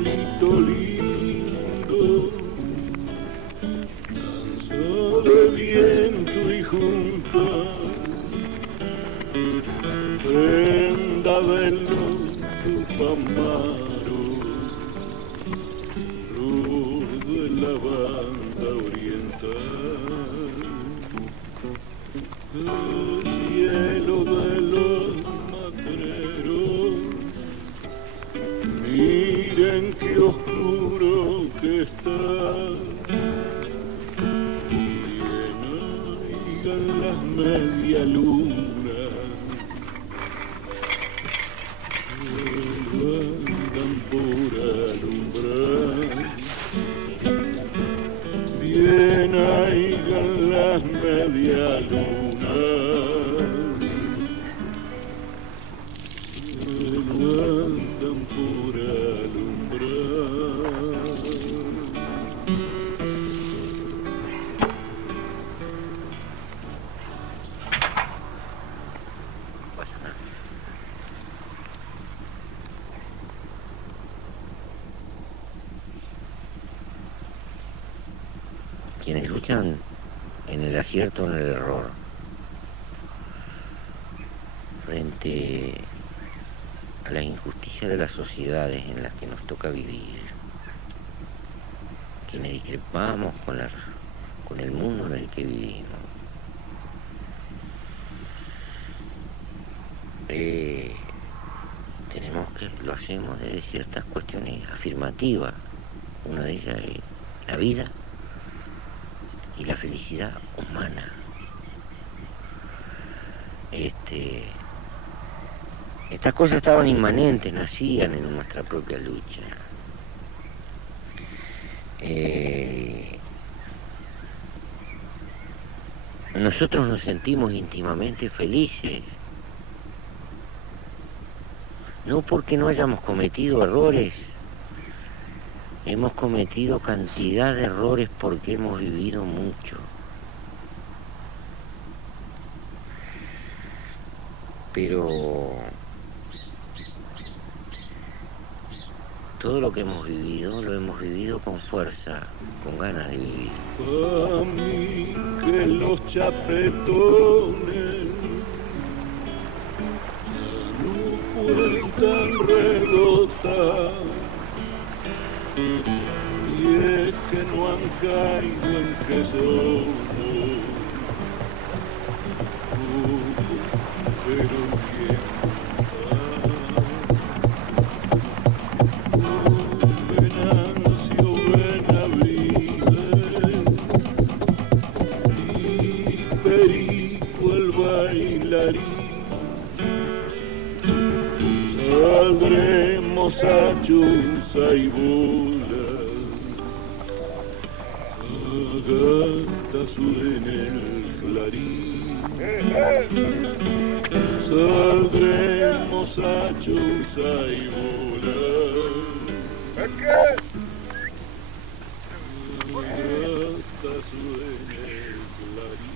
angelito lindo, danza de viento y junta, prenda de los tupamaros, luz de la banda oriental, el cielo de los matreros, miren qué oscuro que está, y en las media luna andan por alumbrar, bien aigan las media luna, andan por alumbrar. Quienes luchan en el acierto o en el error, frente a la injusticia de las sociedades en las que nos toca vivir, quienes discrepamos con el mundo en el que vivimos, lo hacemos desde ciertas cuestiones afirmativas. Una de ellas es la vida y la felicidad humana. Estas cosas estaban inmanentes, nacían en nuestra propia lucha. Nosotros nos sentimos íntimamente felices, no porque no hayamos cometido errores. Hemos cometido cantidad de errores porque hemos vivido mucho. Pero todo lo que hemos vivido, lo hemos vivido con fuerza, con ganas de vivir. Pa' mí que los chapetones no cuentan redotar, y es que no han caído en que somos, pero quién va. Venancio Benavides y Perico el bailarín, saldremos a Chuza y Bola, gata azul en el clarín, saldremos a Chuza y Bola, gata azul en el clarín.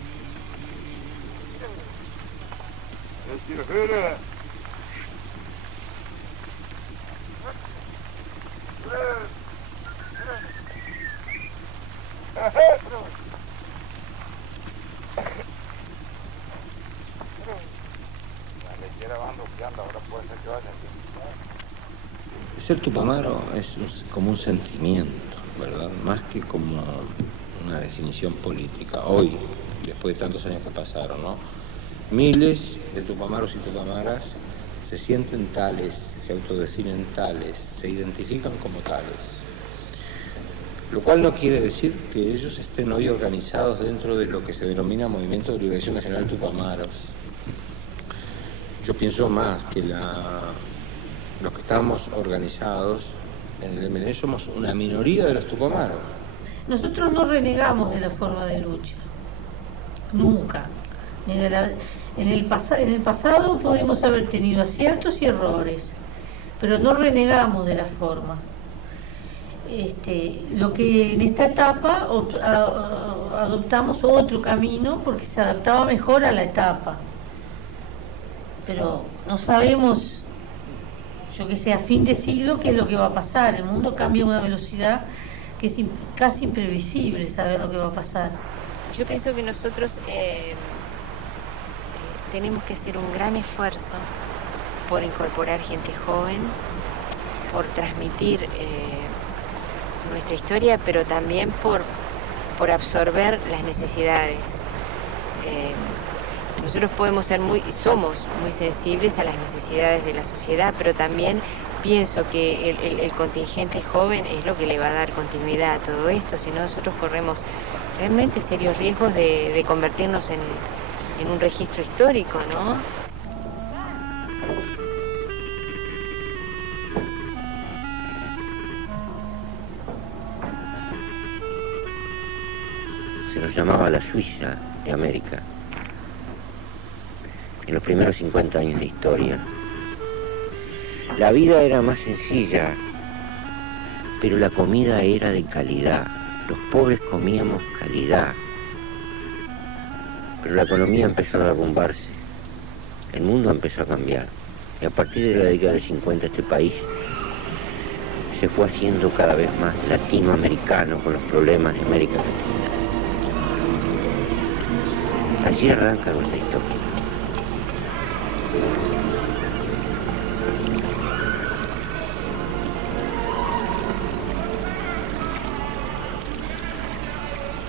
Ser tupamaro es como un sentimiento, ¿verdad? Más que como una definición política. Hoy, después de tantos años que pasaron, ¿no? Miles de tupamaros y tupamaras se sienten tales, se autodefinen tales, se identifican como tales. Lo cual no quiere decir que ellos estén hoy organizados dentro de lo que se denomina Movimiento de Liberación Nacional Tupamaros. Yo pienso más que los que estamos organizados en el MNE somos una minoría de los tupamaros. Nosotros no renegamos de la forma de lucha, nunca. En el pasado podemos haber tenido aciertos y errores, pero no renegamos de la forma. Lo que en esta etapa adoptamos otro camino porque se adaptaba mejor a la etapa, pero no sabemos yo que sé, a fin de siglo, ¿qué es lo que va a pasar? El mundo cambia a una velocidad que es casi imprevisible saber lo que va a pasar. Yo pienso que nosotros tenemos que hacer un gran esfuerzo por incorporar gente joven, por transmitir nuestra historia, pero también por absorber las necesidades. Nosotros somos muy sensibles a las necesidades de la sociedad, pero también pienso que el contingente joven es lo que le va a dar continuidad a todo esto, si no nosotros corremos realmente serios riesgos de convertirnos en un registro histórico, ¿no? Se nos llamaba la Suiza de América. En los primeros 50 años de historia. La vida era más sencilla, pero la comida era de calidad. Los pobres comíamos calidad. Pero la economía empezó a derrumbarse. El mundo empezó a cambiar. Y a partir de la década de 50 este país se fue haciendo cada vez más latinoamericano con los problemas de América Latina. Allí arranca nuestra historia.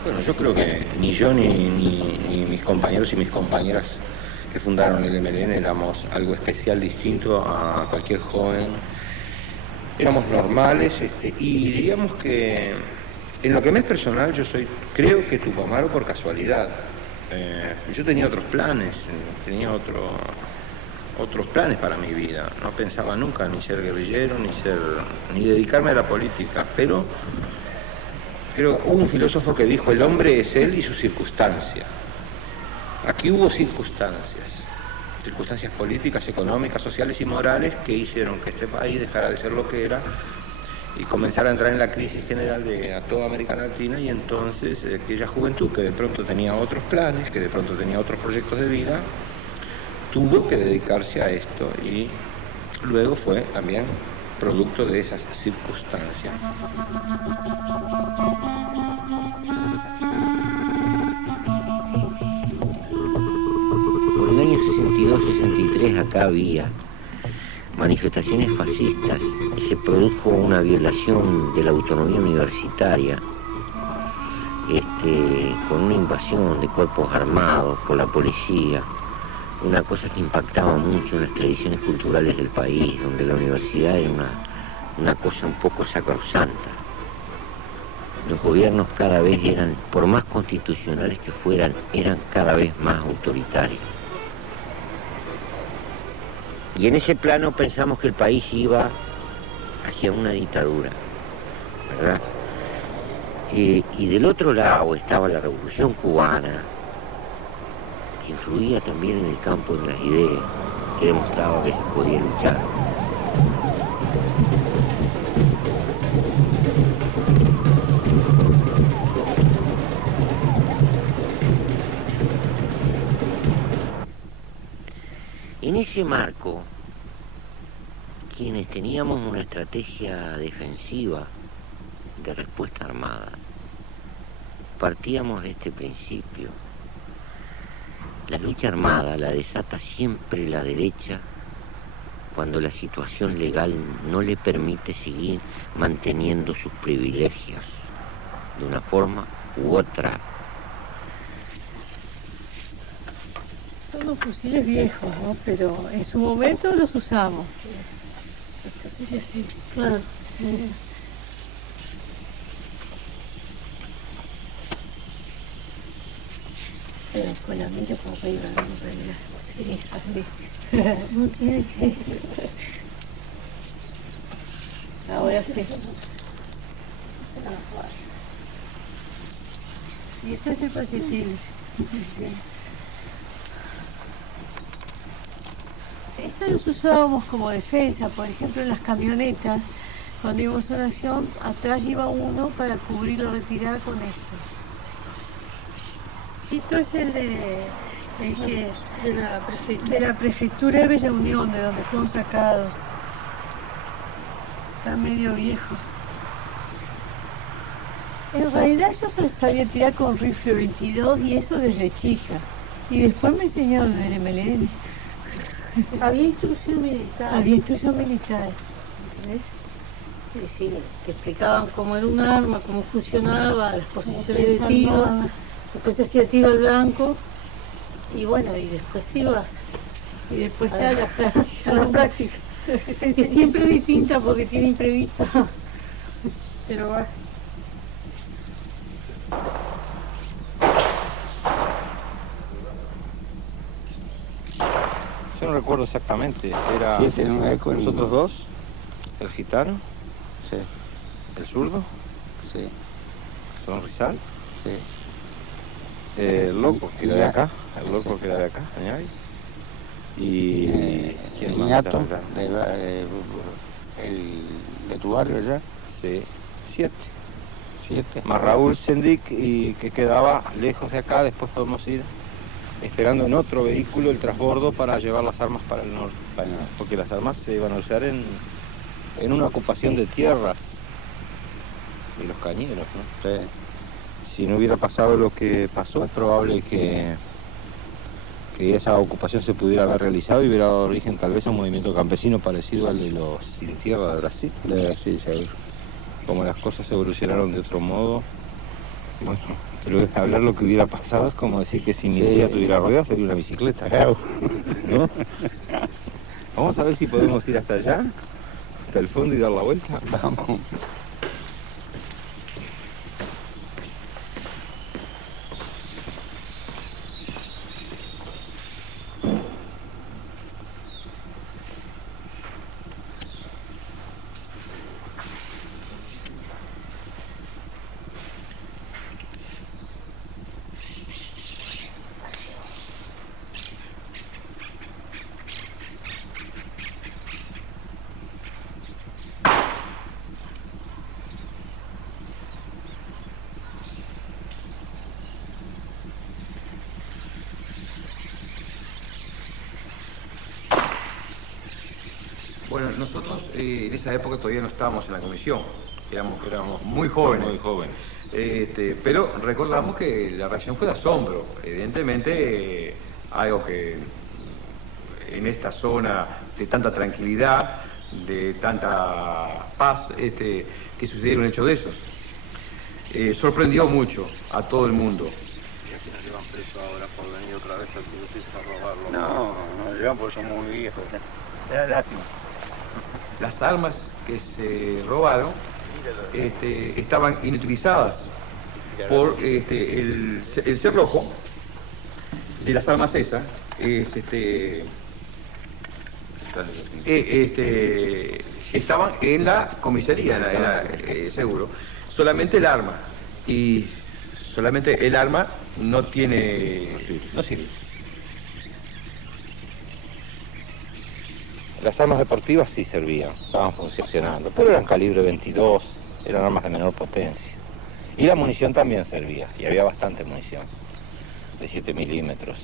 Bueno, yo creo que ni yo ni mis compañeros y mis compañeras que fundaron el MLN éramos algo especial, distinto a cualquier joven. Éramos normales, y diríamos que en lo que me es personal yo creo que Tupamaro por casualidad. Yo tenía otros planes, tenía otros planes para mi vida. No pensaba nunca ni ser guerrillero, ni dedicarme a la política, pero creo que hubo un filósofo que dijo: el hombre es él y su circunstancia. Aquí hubo circunstancias políticas, económicas, sociales y morales que hicieron que este país dejara de ser lo que era y comenzara a entrar en la crisis general de toda América Latina, y entonces aquella juventud que de pronto tenía otros planes, que de pronto tenía otros proyectos de vida, tuvo que dedicarse a esto, y luego fue también producto de esas circunstancias. Por el año 62-63 acá había manifestaciones fascistas y se produjo una violación de la autonomía universitaria, con una invasión de cuerpos armados por la policía, una cosa que impactaba mucho en las tradiciones culturales del país, donde la universidad era una cosa un poco sacrosanta. Los gobiernos cada vez eran, por más constitucionales que fueran, eran cada vez más autoritarios. Y en ese plano pensamos que el país iba hacia una dictadura, ¿verdad? Y del otro lado estaba la Revolución Cubana, que influía también en el campo de las ideas, que demostraba que se podía luchar. En ese marco, quienes teníamos una estrategia defensiva de respuesta armada, partíamos de este principio. La lucha armada la desata siempre la derecha cuando la situación legal no le permite seguir manteniendo sus privilegios de una forma u otra. Son los fusiles viejos, ¿no? Pero en su momento los usamos. Entonces así, claro. Pero con la mira por arriba, ¿no? En realidad. Sí, así. No tiene que... Ahora sí. Y este es el proyectil. Esto los usábamos como defensa, por ejemplo en las camionetas, cuando íbamos a una acción, atrás iba uno para cubrir la retirada con esto. Esto es de la prefectura de Bella Unión, de donde fueron sacados. está medio viejo. En realidad yo solo sabía tirar con rifle 22 y eso desde chica. Y después me enseñaron el MLN. Había instrucción militar. Había instrucción militar. ¿Ves? Es decir, te explicaban cómo era un arma, cómo funcionaba, las posiciones de tiro. Después se hacía tiro al blanco. Y bueno, y después ibas. Y después ya la práctica. Que siempre es distinta porque tiene imprevisto. Pero va. Yo no recuerdo exactamente, era 7-9 con nosotros dos, el gitano, Sí, el zurdo, sí, Sonrisal, sí. el loco que era de acá, el loco Sí. que era de acá, Añay, y ¿quién más Ñato, estaba acá? el de tu barrio ya, Sí, 7. 7. Más Raúl Sendik y que quedaba lejos de acá, después podemos ir esperando en otro vehículo el transbordo para llevar las armas para el norte, porque las armas se iban a usar en una ocupación de tierras y los cañeros, ¿no? Sí. Si no hubiera pasado lo que pasó, es probable que esa ocupación se pudiera haber realizado y hubiera dado origen tal vez a un movimiento campesino parecido al de los sin tierra de Brasil. Sí, seguro. Como las cosas evolucionaron de otro modo, bueno, pero hablar lo que hubiera pasado es como decir que si mi tía tuviera ruedas sería una bicicleta, ¿no? Vamos a ver si podemos ir hasta allá, hasta el fondo y dar la vuelta. Vamos. Bueno, nosotros en esa época todavía no estábamos en la comisión, éramos muy jóvenes. Muy jóvenes. Pero recordamos que la reacción fue de asombro. Evidentemente, algo que en esta zona de tanta tranquilidad, de tanta paz, que sucediera un hecho de esos. Sorprendió mucho a todo el mundo. ¿Y aquí nos llevan preso ahora por venir otra vez al Cruzista a robarlo? No, no llevan porque son muy viejos. Es lástima. Las armas que se robaron estaban inutilizadas por el cerrojo de las armas esas estaban en la comisaría, seguro. Solamente el arma, y solamente el arma no sirve. Las armas deportivas sí servían, estaban funcionando, pero eran calibre 22, eran armas de menor potencia. Y la munición también servía, y había bastante munición, de 7 milímetros.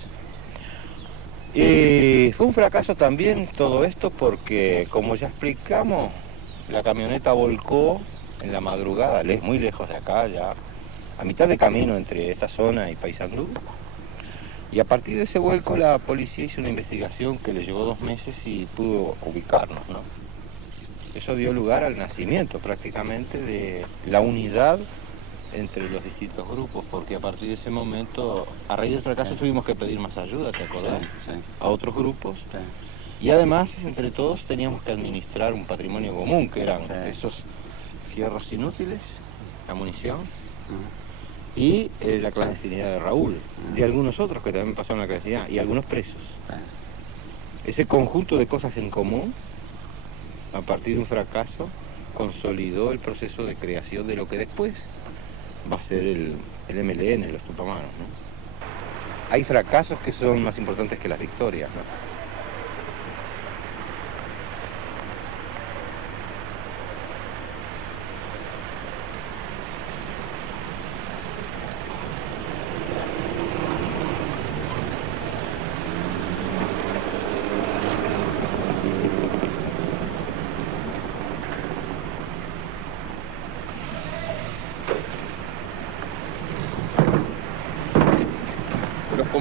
Y fue un fracaso también todo esto porque, como ya explicamos, la camioneta volcó en la madrugada, muy lejos de acá, ya a mitad de camino entre esta zona y Paysandú. Y a partir de ese vuelco la policía hizo una investigación que le llevó 2 meses y pudo ubicarnos, ¿no? Eso dio lugar al nacimiento prácticamente de la unidad entre los distintos grupos, porque a partir de ese momento, a raíz del fracaso, tuvimos que pedir más ayuda, ¿te acordás? Sí. A otros grupos. Y además, entre todos, teníamos que administrar un patrimonio común, que eran esos fierros inútiles, la munición, y la clandestinidad de Raúl, de algunos otros que también pasaron la clandestinidad, y algunos presos. Ese conjunto de cosas en común, a partir de un fracaso, consolidó el proceso de creación de lo que después va a ser el MLN, los Tupamaros, ¿no? Hay fracasos que son más importantes que las victorias, ¿no?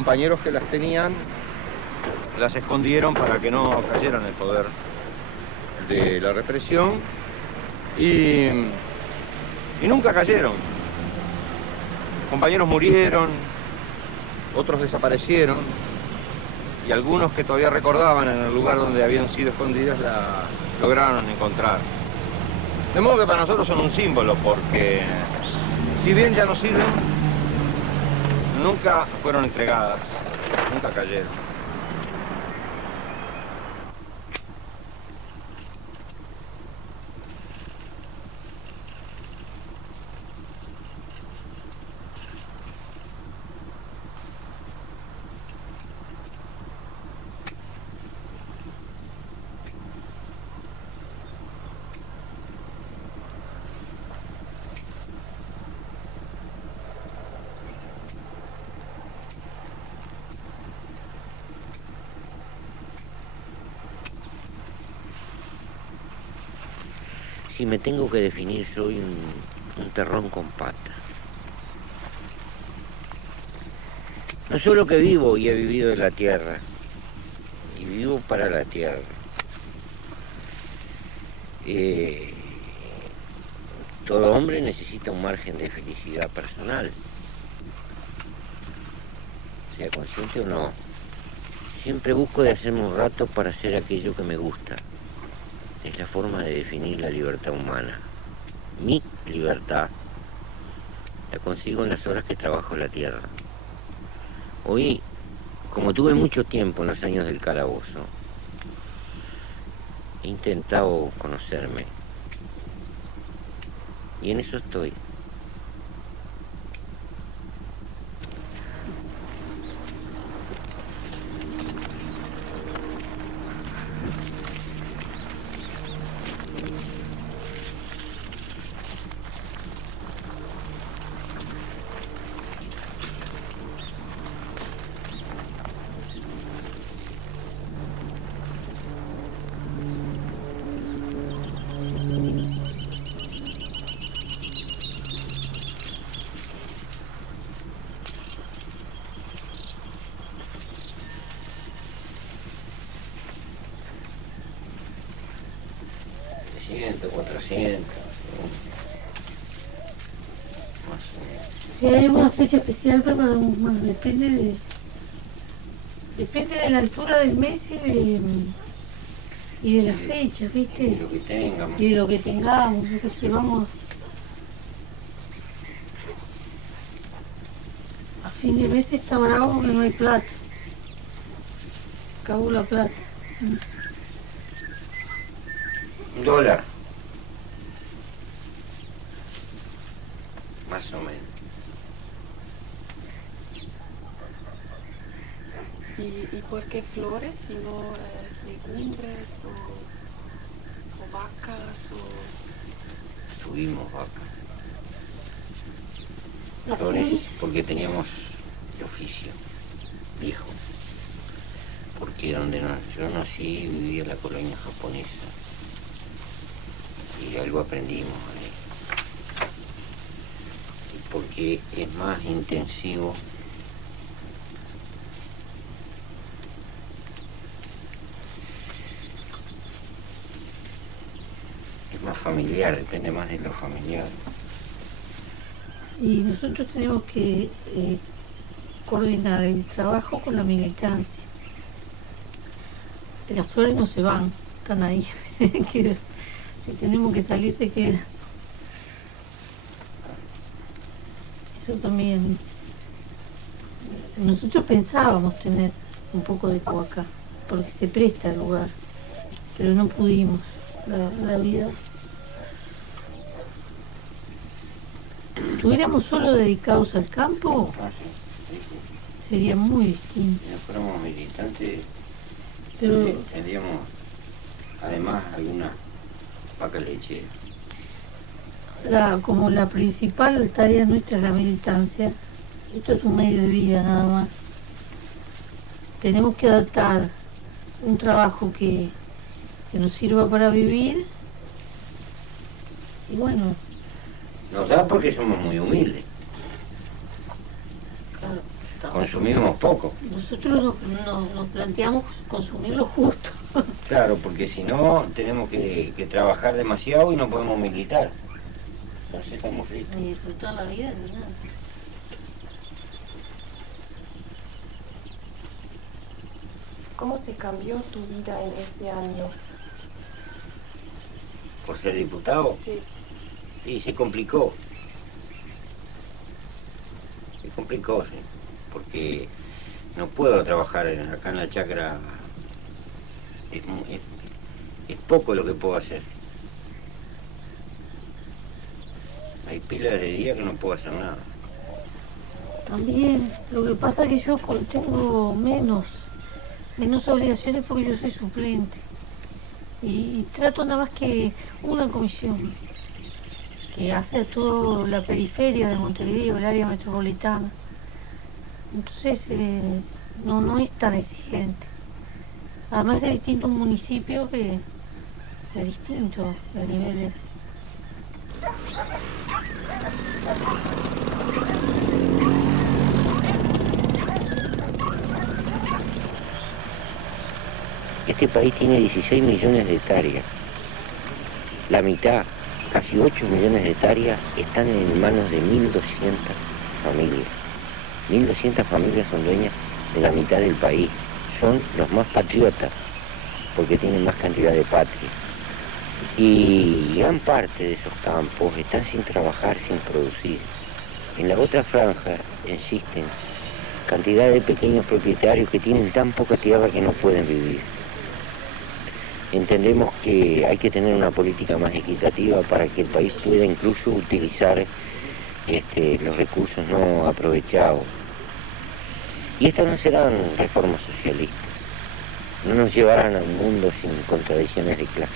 compañeros que las tenían las escondieron para que no cayeran en el poder de la represión y nunca cayeron. Compañeros murieron, otros desaparecieron y algunos que todavía recordaban en el lugar donde habían sido escondidas la lograron encontrar. De modo que para nosotros son un símbolo porque si bien ya no sirven, nunca fueron entregadas, nunca cayeron. Si me tengo que definir, soy un terrón con patas. No solo que vivo y he vivido en la tierra, y vivo para la tierra. Todo hombre necesita un margen de felicidad personal, sea consciente o no. Siempre busco de hacerme un rato para hacer aquello que me gusta. Es la forma de definir la libertad humana. Mi libertad la consigo en las horas que trabajo en la tierra. Hoy, como tuve mucho tiempo en los años del calabozo, he intentado conocerme. Y en eso estoy. Si hay alguna fecha especial para bueno, depende de la altura del mes y de la fecha, ¿viste? Y de lo que tengamos. Y de lo que tengamos, porque vamos a fin de mes está bravo porque no hay plata. Acabó la plata. $1. Más o menos. ¿Y por qué flores y no legumbres o vacas o...? Tuvimos vacas. Flores porque teníamos de oficio viejo. Porque donde yo nací vivía la colonia japonesa. Y algo aprendimos ahí. Y porque es más intensivo. Es más familiar, depende más de lo familiar. Y nosotros tenemos que coordinar el trabajo con la militancia. Las flores no se van, están ahí. Si tenemos que salir, se quedan. Eso también. Nosotros pensábamos tener un poco de coaca, porque se presta el lugar, pero no pudimos. La vida. Si estuviéramos solo dedicados al campo, sería muy distinto. Si no fuéramos militantes, Pero tendríamos además alguna vaca lechera. como la principal tarea nuestra es la militancia, esto es un medio de vida nada más. Tenemos que adaptar un trabajo que nos sirva para vivir y bueno. Nos da porque somos muy humildes. Claro, consumimos poco. Nosotros nos planteamos consumir lo justo. Claro, porque si no tenemos que trabajar demasiado y no podemos militar. Entonces estamos fritos. Ni disfrutar la vida ni nada. ¿Cómo se cambió tu vida en ese año? ¿Por ser diputado? Sí. Sí, se complicó. Se complicó, sí. Porque no puedo trabajar acá en la chacra. Es poco lo que puedo hacer. Hay pilas de día que no puedo hacer nada. También, lo que pasa es que yo tengo menos obligaciones porque yo soy suplente. Y trato nada más que una comisión que hace toda la periferia de Montevideo, el área metropolitana. Entonces no es tan exigente. Además es distinto un municipio que es distinto a nivel Este país tiene 16 millones de hectáreas. La mitad, casi 8 millones de hectáreas, están en manos de 1.200 familias. 1.200 familias son dueñas de la mitad del país. Son los más patriotas, porque tienen más cantidad de patria. Y gran parte de esos campos están sin trabajar, sin producir. En la otra franja existen cantidad de pequeños propietarios que tienen tan poca tierra que no pueden vivir. Entendemos que hay que tener una política más equitativa para que el país pueda incluso utilizar los recursos no aprovechados. Y estas no serán reformas socialistas, no nos llevarán a un mundo sin contradicciones de clase.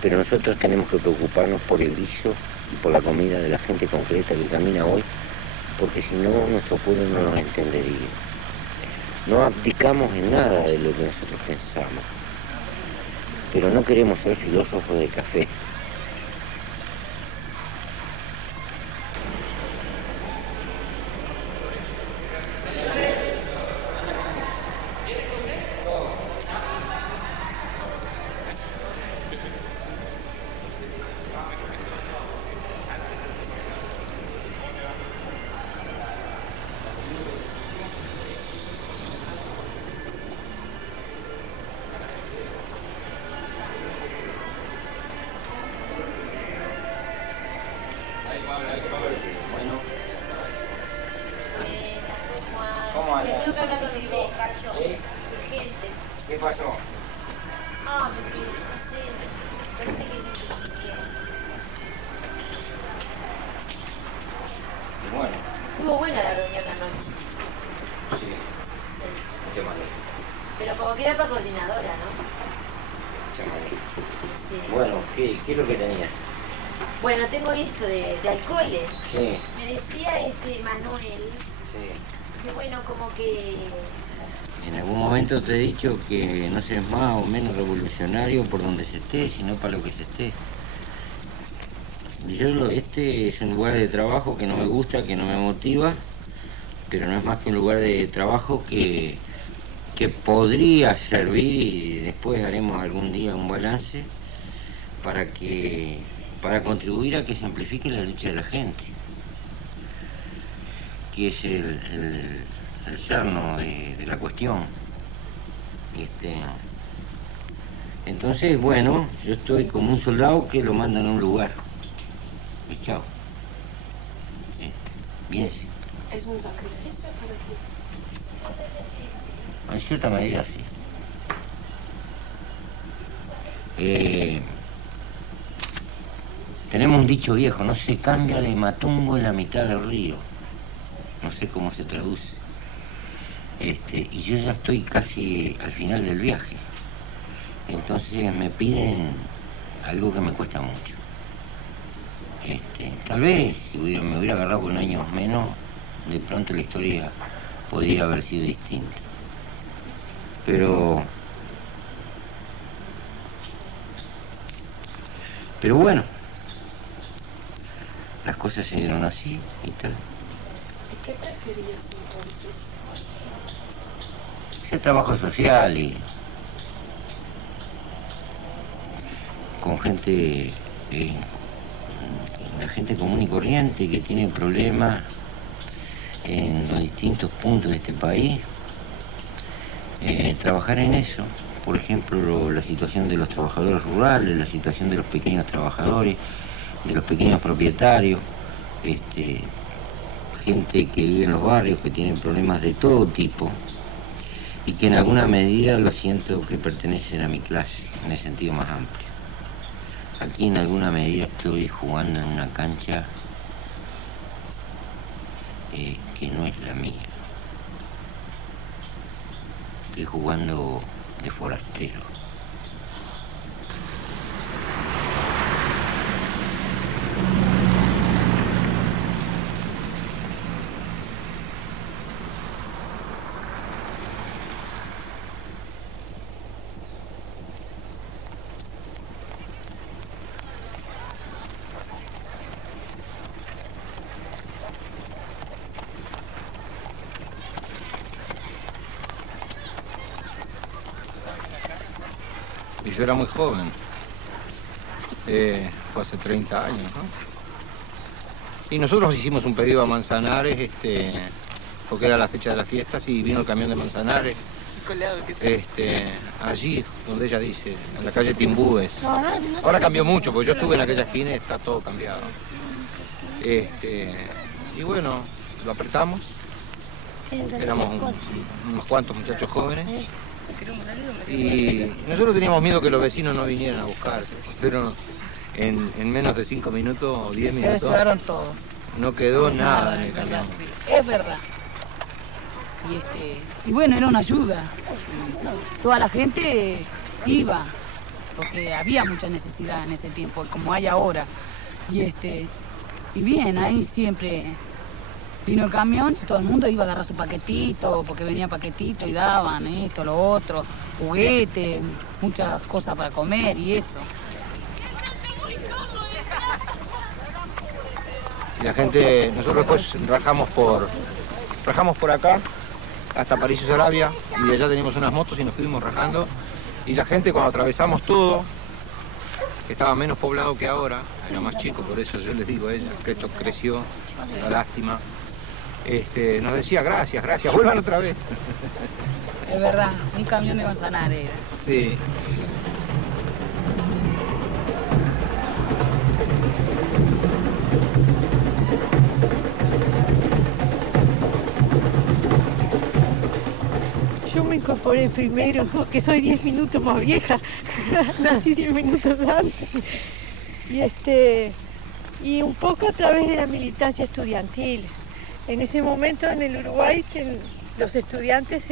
Pero nosotros tenemos que preocuparnos por el guiso y por la comida de la gente concreta que camina hoy, porque si no, nuestro pueblo no nos entendería. No abdicamos en nada de lo que nosotros pensamos, pero no queremos ser filósofos de café. ¿Qué pasó? Ah, porque no sé, parece que me equivoqué. Y bueno, Estuvo buena la reunión anoche, sí, mucha manera, pero como que era para coordinadora, ¿no? mucha manera. Sí. Bueno, ¿qué es lo que tenías? Bueno, tengo esto de alcoholes. Sí, Me decía Manuel sí. que bueno, como que... En algún momento te he dicho que no seas más o menos revolucionario por donde se esté, sino para lo que se esté. Este es un lugar de trabajo que no me gusta, que no me motiva, pero no es más que un lugar de trabajo que podría servir, y después haremos algún día un balance para contribuir a que se amplifique la lucha de la gente, que es el cerno de la cuestión. Entonces, bueno, yo estoy como un soldado que lo mandan a un lugar. Y chao. Bien, sí. ¿Es un sacrificio para ti? En cierta medida, sí. Tenemos un dicho viejo, no se cambia de matungo en la mitad del río. No sé cómo se traduce. Y yo ya estoy casi al final del viaje. Entonces me piden algo que me cuesta mucho. Tal vez si me hubiera agarrado con años menos, de pronto la historia podría haber sido distinta. Pero bueno, las cosas se dieron así y tal. ¿Y qué preferías entonces? Hacer trabajo social y con gente, la gente común y corriente que tiene problemas en los distintos puntos de este país, trabajar en eso. Por ejemplo, la situación de los trabajadores rurales, la situación de los pequeños trabajadores, de los pequeños propietarios, gente que vive en los barrios, que tienen problemas de todo tipo y que en alguna medida lo siento que pertenecen a mi clase, en el sentido más amplio. Aquí en alguna medida estoy jugando en una cancha que no es la mía. Estoy jugando de forastero. Y yo era muy joven, fue hace 30 años, ¿no? Y nosotros hicimos un pedido a Manzanares, porque era la fecha de las fiestas, y vino el camión de Manzanares, allí donde ella dice, en la calle Timbúes. Ahora cambió mucho, porque yo estuve en aquella esquina y está todo cambiado. Y bueno, lo apretamos, éramos unos cuantos muchachos jóvenes. Y nosotros teníamos miedo que los vecinos no vinieran a buscar, pero en menos de 5 minutos o 10 minutos se llevaron todo. No quedó nada en el camión. Es verdad. Y bueno, era una ayuda. Toda la gente iba, porque había mucha necesidad en ese tiempo, como hay ahora. Y bien, ahí siempre vino el camión y todo el mundo iba a agarrar su paquetito, porque venía paquetito y daban esto, lo otro, juguetes, muchas cosas para comer y eso. Y la gente, nosotros después rajamos por acá hasta París y Sarabia, y allá teníamos unas motos y nos fuimos rajando. Y la gente, cuando atravesamos todo, que estaba menos poblado que ahora, era más chico, por eso yo les digo a ella que esto creció, la lástima. Nos decía gracias, vuelvan otra vez. Es verdad, un camión de Manzanares era. Sí. Yo me incorporé primero, que soy 10 minutos más vieja, nací 10 minutos antes. Y un poco a través de la militancia estudiantil. En ese momento en el Uruguay que los estudiantes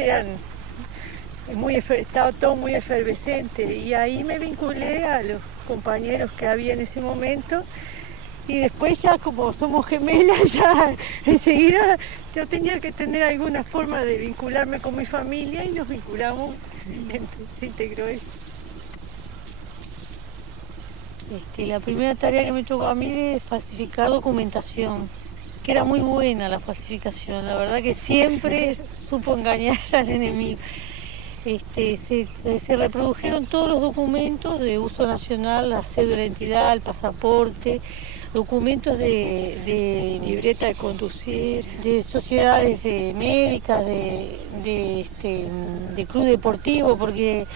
estaba todo muy efervescente, y ahí me vinculé a los compañeros que había en ese momento, y después ya como somos gemelas, ya enseguida yo tenía que tener alguna forma de vincularme con mi familia y nos vinculamos, se integró eso. La primera tarea que me tocó a mí es falsificar documentación, que era muy buena la falsificación, la verdad que siempre supo engañar al enemigo. Se reprodujeron todos los documentos de uso nacional, la cédula de identidad, el pasaporte, documentos de libreta de conducir, de sociedades médicas, de club deportivo, porque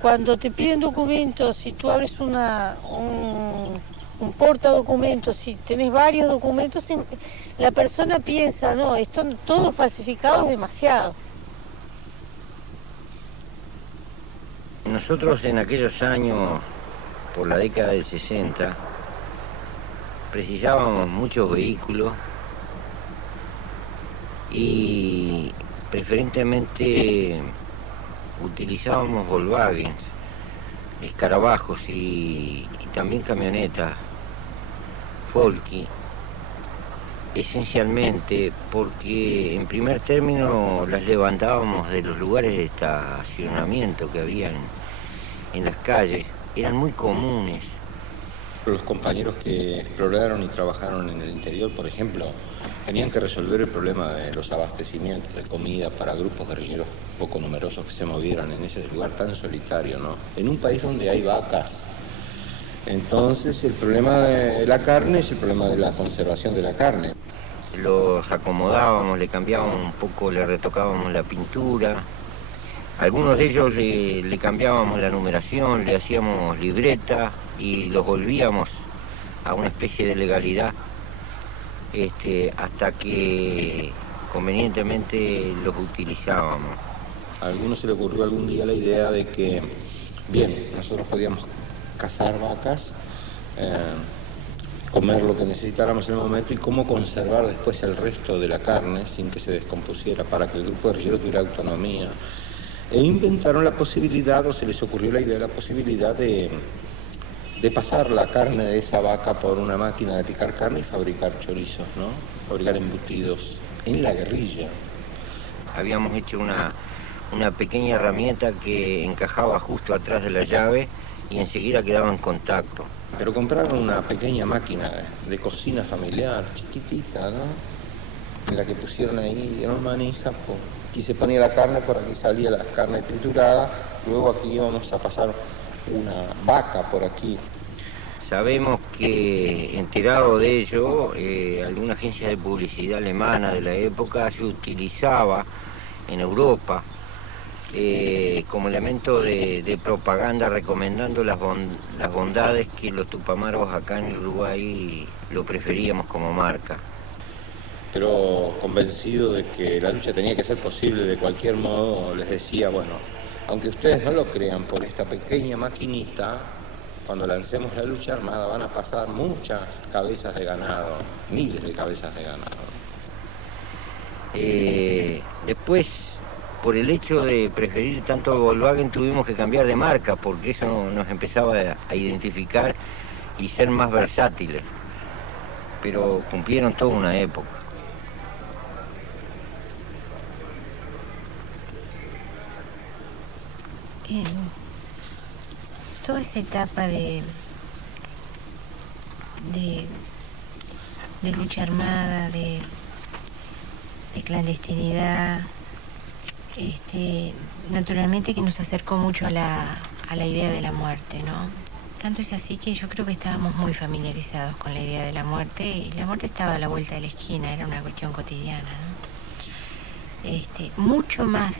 cuando te piden documentos, si tú abres un portadocumentos, si tenés varios documentos, la persona piensa, no, esto todo falsificado es demasiado. Nosotros en aquellos años, por la década del 60, precisábamos muchos vehículos y preferentemente utilizábamos Volkswagen, escarabajos y también camionetas, Folky, esencialmente porque en primer término las levantábamos de los lugares de estacionamiento que había en las calles, eran muy comunes Los compañeros que exploraron y trabajaron en el interior, por ejemplo, tenían que resolver el problema de los abastecimientos de comida para grupos guerrilleros poco numerosos que se movieran en ese lugar tan solitario, ¿no? En un país donde hay vacas. Entonces el problema de la carne es el problema de la conservación de la carne. Los acomodábamos, le cambiábamos un poco, le retocábamos la pintura. Algunos de ellos le cambiábamos la numeración, le hacíamos libreta y los volvíamos a una especie de legalidad hasta que convenientemente los utilizábamos. A algunos se le ocurrió algún día la idea de que, bien, nosotros podíamos cazar vacas, comer lo que necesitáramos en el momento y cómo conservar después el resto de la carne sin que se descompusiera para que el grupo guerrillero tuviera autonomía. E inventaron la posibilidad, o se les ocurrió la idea, la posibilidad de pasar la carne de esa vaca por una máquina de picar carne y fabricar chorizos, ¿no? Fabricar embutidos en la guerrilla. Habíamos hecho una pequeña herramienta que encajaba justo atrás de la llave y enseguida quedaba en contacto. Pero compraron una pequeña máquina de cocina familiar, chiquitita, ¿no? En la que pusieron ahí unos manijas, aquí se ponía la carne, por aquí salía la carne triturada, luego aquí íbamos a pasar una vaca por aquí. Sabemos que, enterado de ello, alguna agencia de publicidad alemana de la época se utilizaba en Europa como elemento de propaganda, recomendando las bondades que los tupamaros acá en Uruguay lo preferíamos como marca. Pero convencido de que la lucha tenía que ser posible de cualquier modo, les decía, bueno, aunque ustedes no lo crean, por esta pequeña maquinita, cuando lancemos la lucha armada van a pasar muchas cabezas de ganado, miles de cabezas de ganado. Después, por el hecho de preferir tanto a Volkswagen, tuvimos que cambiar de marca, porque eso nos empezaba a identificar y ser más versátiles. Pero cumplieron toda una época. Toda esa etapa de lucha armada, de clandestinidad, naturalmente que nos acercó mucho a la idea de la muerte, ¿no? Tanto es así que yo creo que estábamos muy familiarizados con la idea de la muerte, y la muerte estaba a la vuelta de la esquina, era una cuestión cotidiana, ¿no? Mucho más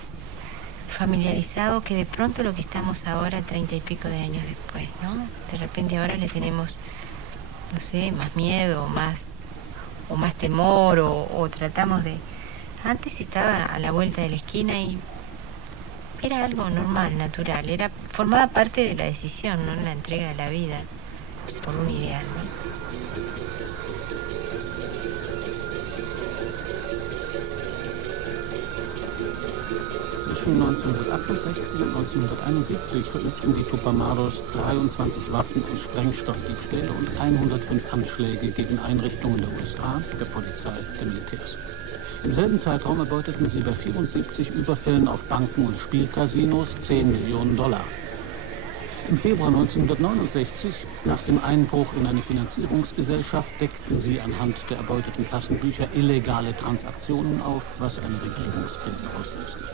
familiarizado que de pronto lo que estamos ahora, 30 y pico de años después, ¿no? De repente ahora le tenemos, no sé, más miedo, o más temor, o tratamos de... Antes estaba a la vuelta de la esquina y era algo normal, natural, formaba parte de la decisión, ¿no? La entrega de la vida por un ideal, ¿no? Zwischen 1968 und 1971 verübten die Tupamaros 23 Waffen- und Sprengstoffdiebstähle und 105 Anschläge gegen Einrichtungen der USA, der Polizei, der Militärs. Im selben Zeitraum erbeuteten sie bei 74 Überfällen auf Banken und Spielcasinos 10 Millionen $. Im Februar 1969, nach dem Einbruch in eine Finanzierungsgesellschaft, deckten sie anhand der erbeuteten Kassenbücher illegale Transaktionen auf, was eine Regierungskrise auslöste.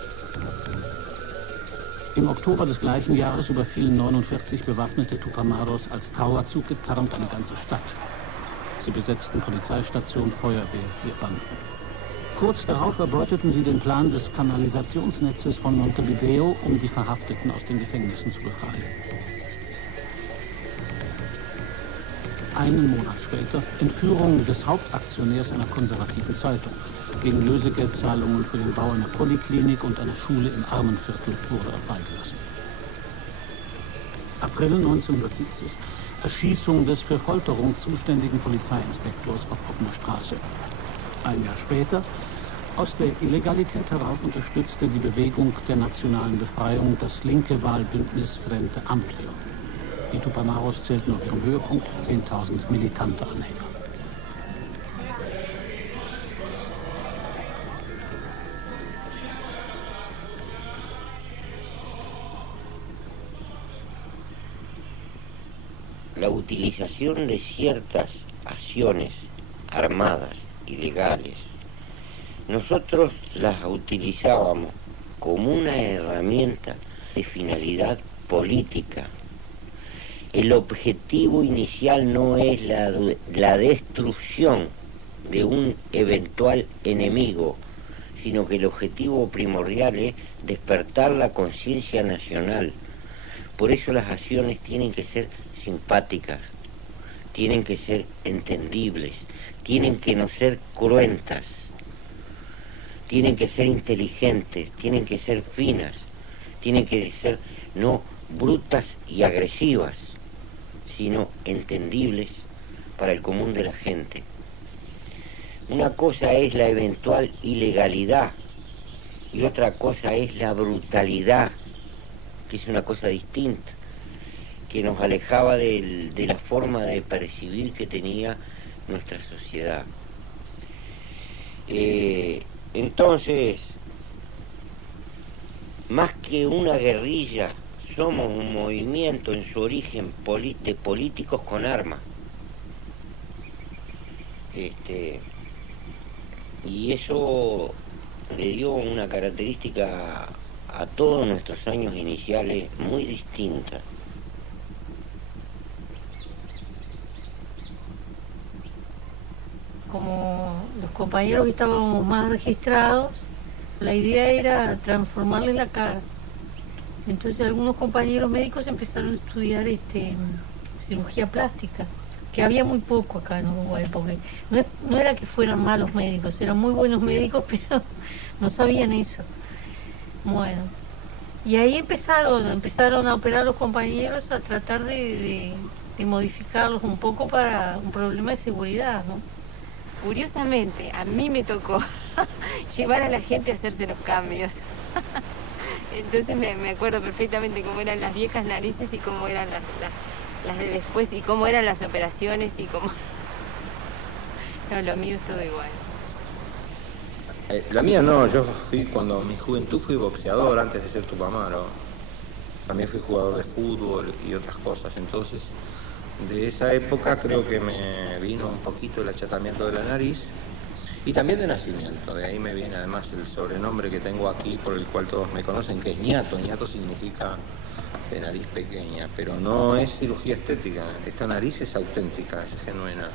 Im Oktober des gleichen Jahres überfielen 49 bewaffnete Tupamaros als Trauerzug getarnt eine ganze Stadt. Sie besetzten Polizeistation, Feuerwehr, 4 Banden. Kurz darauf erbeuteten sie den Plan des Kanalisationsnetzes von Montevideo, um die Verhafteten aus den Gefängnissen zu befreien. Einen Monat später Entführung des Hauptaktionärs einer konservativen Zeitung. Gegen Lösegeldzahlungen für den Bau einer Poliklinik und einer Schule im Armenviertel wurde er freigelassen. April 1970. Erschießung des für Folterung zuständigen Polizeiinspektors auf offener Straße. Ein Jahr später, aus der Illegalität herauf unterstützte die Bewegung der nationalen Befreiung das linke Wahlbündnis Frente Amplio. Die Tupamaros zählten auf ihrem Höhepunkt 10.000 militante Anhänger. la utilización de ciertas acciones armadas, ilegales, nosotros las utilizábamos como una herramienta de finalidad política. El objetivo inicial no es la destrucción de un eventual enemigo, sino que el objetivo primordial es despertar la conciencia nacional. Por eso las acciones tienen que ser simpáticas, tienen que ser entendibles, tienen que no ser cruentas, tienen que ser inteligentes, tienen que ser finas, tienen que ser no brutas y agresivas, sino entendibles para el común de la gente. Una cosa es la eventual ilegalidad y otra cosa es la brutalidad, que es una cosa distinta, que nos alejaba de la forma de percibir que tenía nuestra sociedad. Entonces, más que una guerrilla, somos un movimiento en su origen de políticos con armas. Y eso le dio una característica a todos nuestros años iniciales muy distinta. Como los compañeros que estábamos más registrados, la idea era transformarles la cara. Entonces algunos compañeros médicos empezaron a estudiar cirugía plástica, que había muy poco acá en Uruguay, porque no era que fueran malos médicos, eran muy buenos médicos, pero no sabían eso. Bueno, y ahí empezaron a operar los compañeros, a tratar de modificarlos un poco para un problema de seguridad, ¿no? Curiosamente, a mí me tocó llevar a la gente a hacerse los cambios. Entonces me acuerdo perfectamente cómo eran las viejas narices y cómo eran las de después y cómo eran las operaciones y cómo... No, lo mío es todo igual. La mía no, yo cuando en mi juventud fui boxeador antes de ser Tupamaro. También fui jugador de fútbol y otras cosas, entonces de esa época creo que me vino un poquito el achatamiento de la nariz y también de nacimiento. De ahí me viene además el sobrenombre que tengo aquí por el cual todos me conocen, que es ñato. Ñato significa de nariz pequeña, pero no es cirugía estética. Esta nariz es auténtica, es genuina.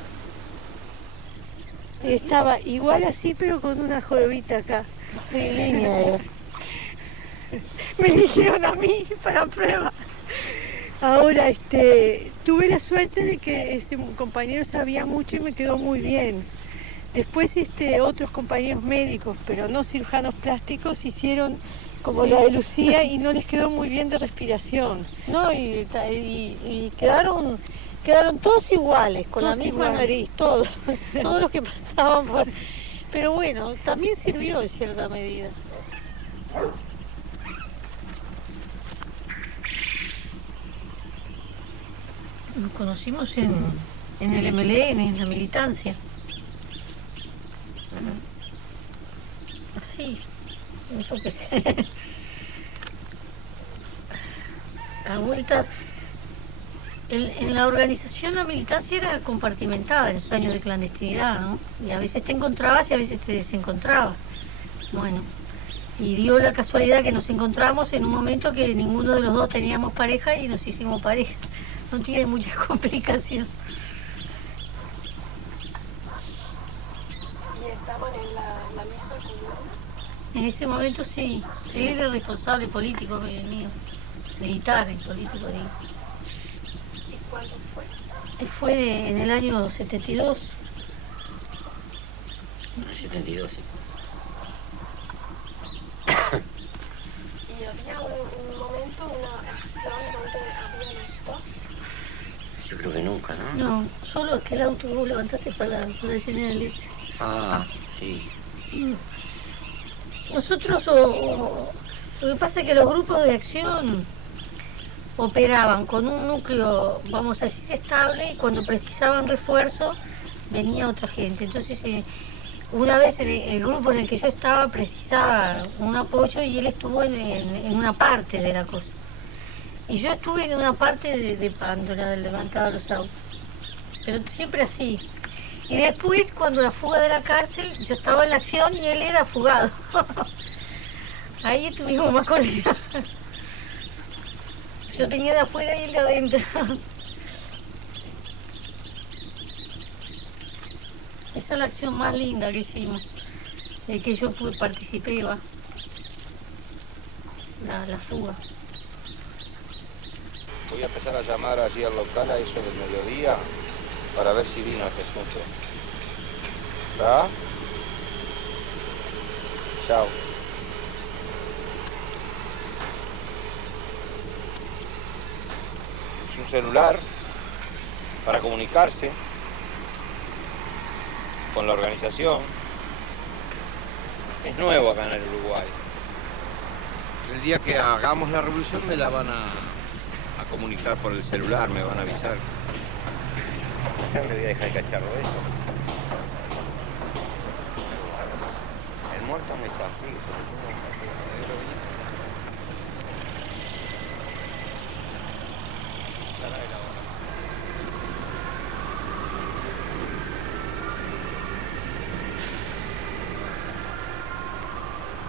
Estaba igual así, pero con una jorobita acá. Línea. Me eligieron a mí para prueba. Ahora, tuve la suerte de que ese compañero sabía mucho y me quedó muy bien. Después, otros compañeros médicos, pero no cirujanos plásticos, hicieron como la de Lucía y no les quedó muy bien de respiración. No, y quedaron todos iguales, con todos la misma iguales. Nariz, todos los que pasaban por... Pero bueno, también sirvió en cierta medida. Nos conocimos en el MLN, en la militancia. Así, yo qué sé. A vuelta, en la organización la militancia era compartimentada en esos años de clandestinidad, ¿no? Y a veces te encontrabas y a veces te desencontrabas. Bueno, y dio la casualidad que nos encontramos en un momento que ninguno de los dos teníamos pareja y nos hicimos pareja. No tiene mucha complicación. ¿Y estaban en la misma comuna? En ese momento sí. Él era el responsable político mío. Militar, el político de... ¿Y cuándo fue? Fue en el año 72. 72, sí. ¿Y había un momento, una acción donde había los dos? Yo creo que nunca, ¿no? No, solo aquel auto que vos levantaste para la General Electric. Ah, sí. Nosotros, lo que pasa es que los grupos de acción operaban con un núcleo, vamos a decir, estable, y cuando precisaban refuerzo venía otra gente. Entonces, una vez el grupo en el que yo estaba precisaba un apoyo y él estuvo en una parte de la cosa. Y yo estuve en una parte de Pándola, levantada los autos, pero siempre así. Y después, cuando la fuga de la cárcel, yo estaba en la acción y él era fugado. Ahí estuvimos más colegas. Yo tenía de afuera y él de adentro. Esa es la acción más linda que hicimos, de que yo participé, la fuga. Voy a empezar a llamar allí al local a eso del mediodía para ver si vino este asunto. ¿Está? Chao. Es un celular para comunicarse con la organización. Es nuevo acá en el Uruguay. El día que hagamos la revolución me la van a comunicar por el celular, me van a avisar. Ya me voy a dejar de cacharlo eso. El muerto me está así.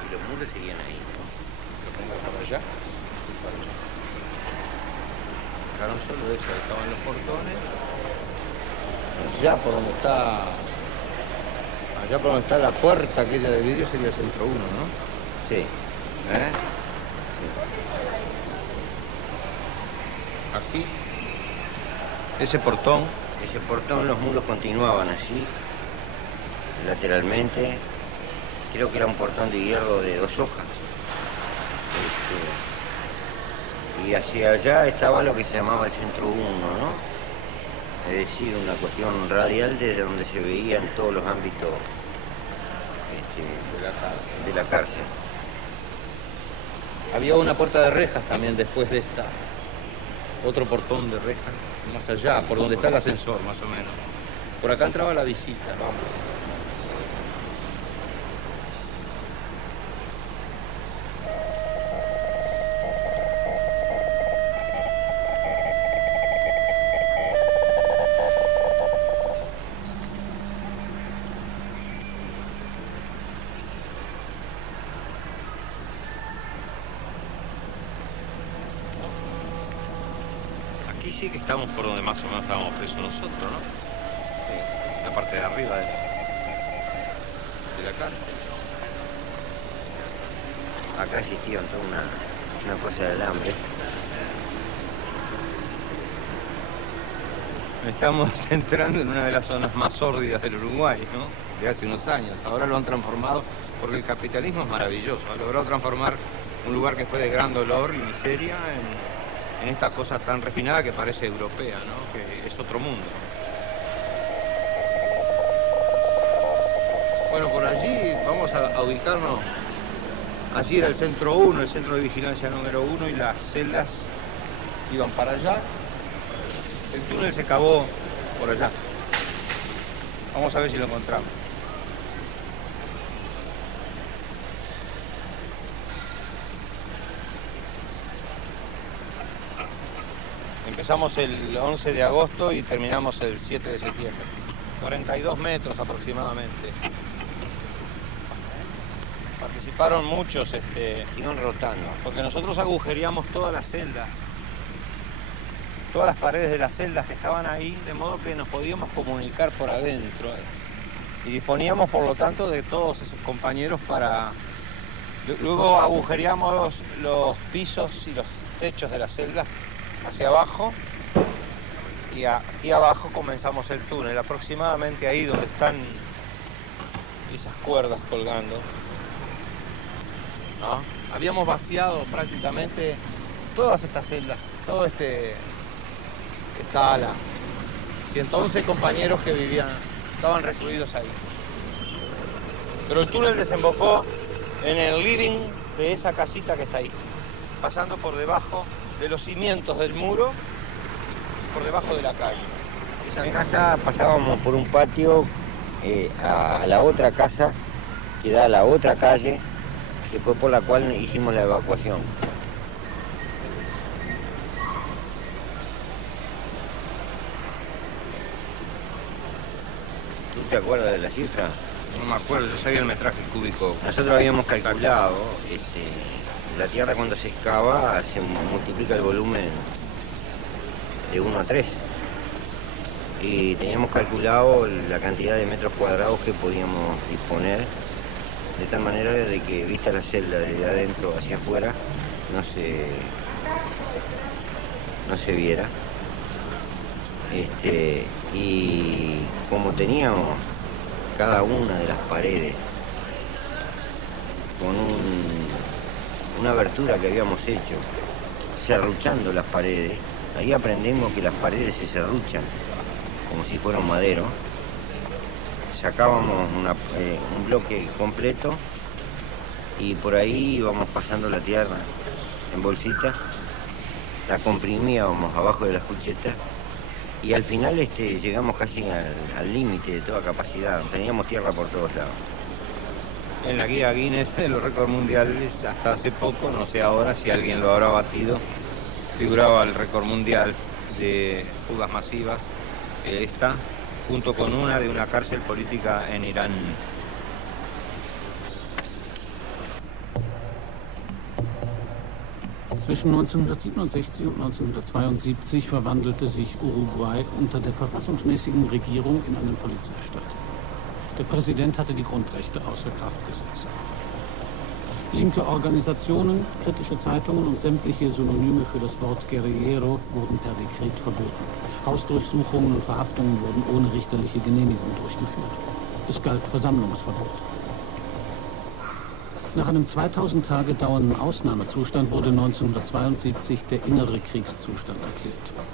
Y los muros seguían ahí, ¿no? ¿Lo pongo para allá? Para allá. No solo eso, estaban los portones, allá por donde está la puerta aquella de vidrio sería el centro 1, ¿no? Sí. Sí. Aquí, ese portón, los muros continuaban así, lateralmente, creo que era un portón de hierro de 2 hojas. Y hacia allá estaba lo que se llamaba el centro 1, ¿no? Es decir, una cuestión radial desde donde se veían todos los ámbitos de la cárcel. Había una puerta de rejas también después de esta, otro portón de rejas, más allá, por donde está el ascensor, más o menos. Por acá entraba la visita, vamos. Aquí sí que estamos por donde más o menos estábamos presos nosotros, ¿no? Sí, la parte de arriba de la cárcel. Acá existía toda una cosa de alambre. Estamos entrando en una de las zonas más sórdidas del Uruguay, ¿no? De hace unos años. Ahora lo han transformado porque el capitalismo es maravilloso. Ha logrado transformar un lugar que fue de gran dolor y miseria en esta cosa tan refinada que parece europea, ¿no? Que es otro mundo. Bueno, por allí vamos a ubicarnos. Allí era el centro 1, el centro de vigilancia número 1 y las celdas iban para allá. El túnel se cavó por allá. Vamos a ver si lo encontramos. Empezamos el 11 de agosto y terminamos el 7 de septiembre. 42 metros aproximadamente. Participaron muchos, iban rotando, porque nosotros agujereamos todas las celdas, todas las paredes de las celdas que estaban ahí, de modo que nos podíamos comunicar por adentro. Y disponíamos, por lo tanto, de todos esos compañeros para... Luego agujereamos los pisos y los techos de las celdas hacia abajo, y aquí abajo comenzamos el túnel, aproximadamente ahí donde están esas cuerdas colgando, ¿no? Habíamos vaciado prácticamente todas estas celdas, todo esta ala. 111 compañeros que estaban recluidos ahí. Pero el túnel desembocó en el living de esa casita que está ahí, pasando por debajo de los cimientos del muro, por debajo de la calle. Esa casa pasábamos por un patio a la otra casa que da a la otra calle, que fue por la cual hicimos la evacuación. te acuerdas de la cifra? No me acuerdo, yo sabía el metraje cúbico. Nosotros habíamos calculado, la Tierra cuando se excava se multiplica el volumen de 1 a 3. Y teníamos calculado la cantidad de metros cuadrados que podíamos disponer, de tal manera de que, vista la celda desde adentro hacia afuera, no se viera. Y como teníamos cada una de las paredes con una abertura que habíamos hecho, serruchando las paredes, ahí aprendemos que las paredes se serruchan como si fuera un madero. Sacábamos un bloque completo y por ahí íbamos pasando la tierra en bolsitas, la comprimíamos abajo de las cuchetas y al final llegamos casi al límite de toda capacidad. Teníamos tierra por todos lados. En la guía Guinness de los récords mundiales, hasta hace poco, no sé ahora si alguien lo habrá batido, figuraba el récord mundial de fugas masivas, esta, junto con una de una cárcel política en Irán. Zwischen 1967 und 1972 verwandelte sich Uruguay unter der verfassungsmäßigen Regierung in einen Polizeistaat. Der Präsident hatte die Grundrechte außer Kraft gesetzt. Linke Organisationen, kritische Zeitungen und sämtliche Synonyme für das Wort Guerrillero wurden per Dekret verboten. Hausdurchsuchungen und Verhaftungen wurden ohne richterliche Genehmigung durchgeführt. Es galt Versammlungsverbot. Nach einem 2000 Tage dauernden Ausnahmezustand wurde 1972 der innere Kriegszustand erklärt.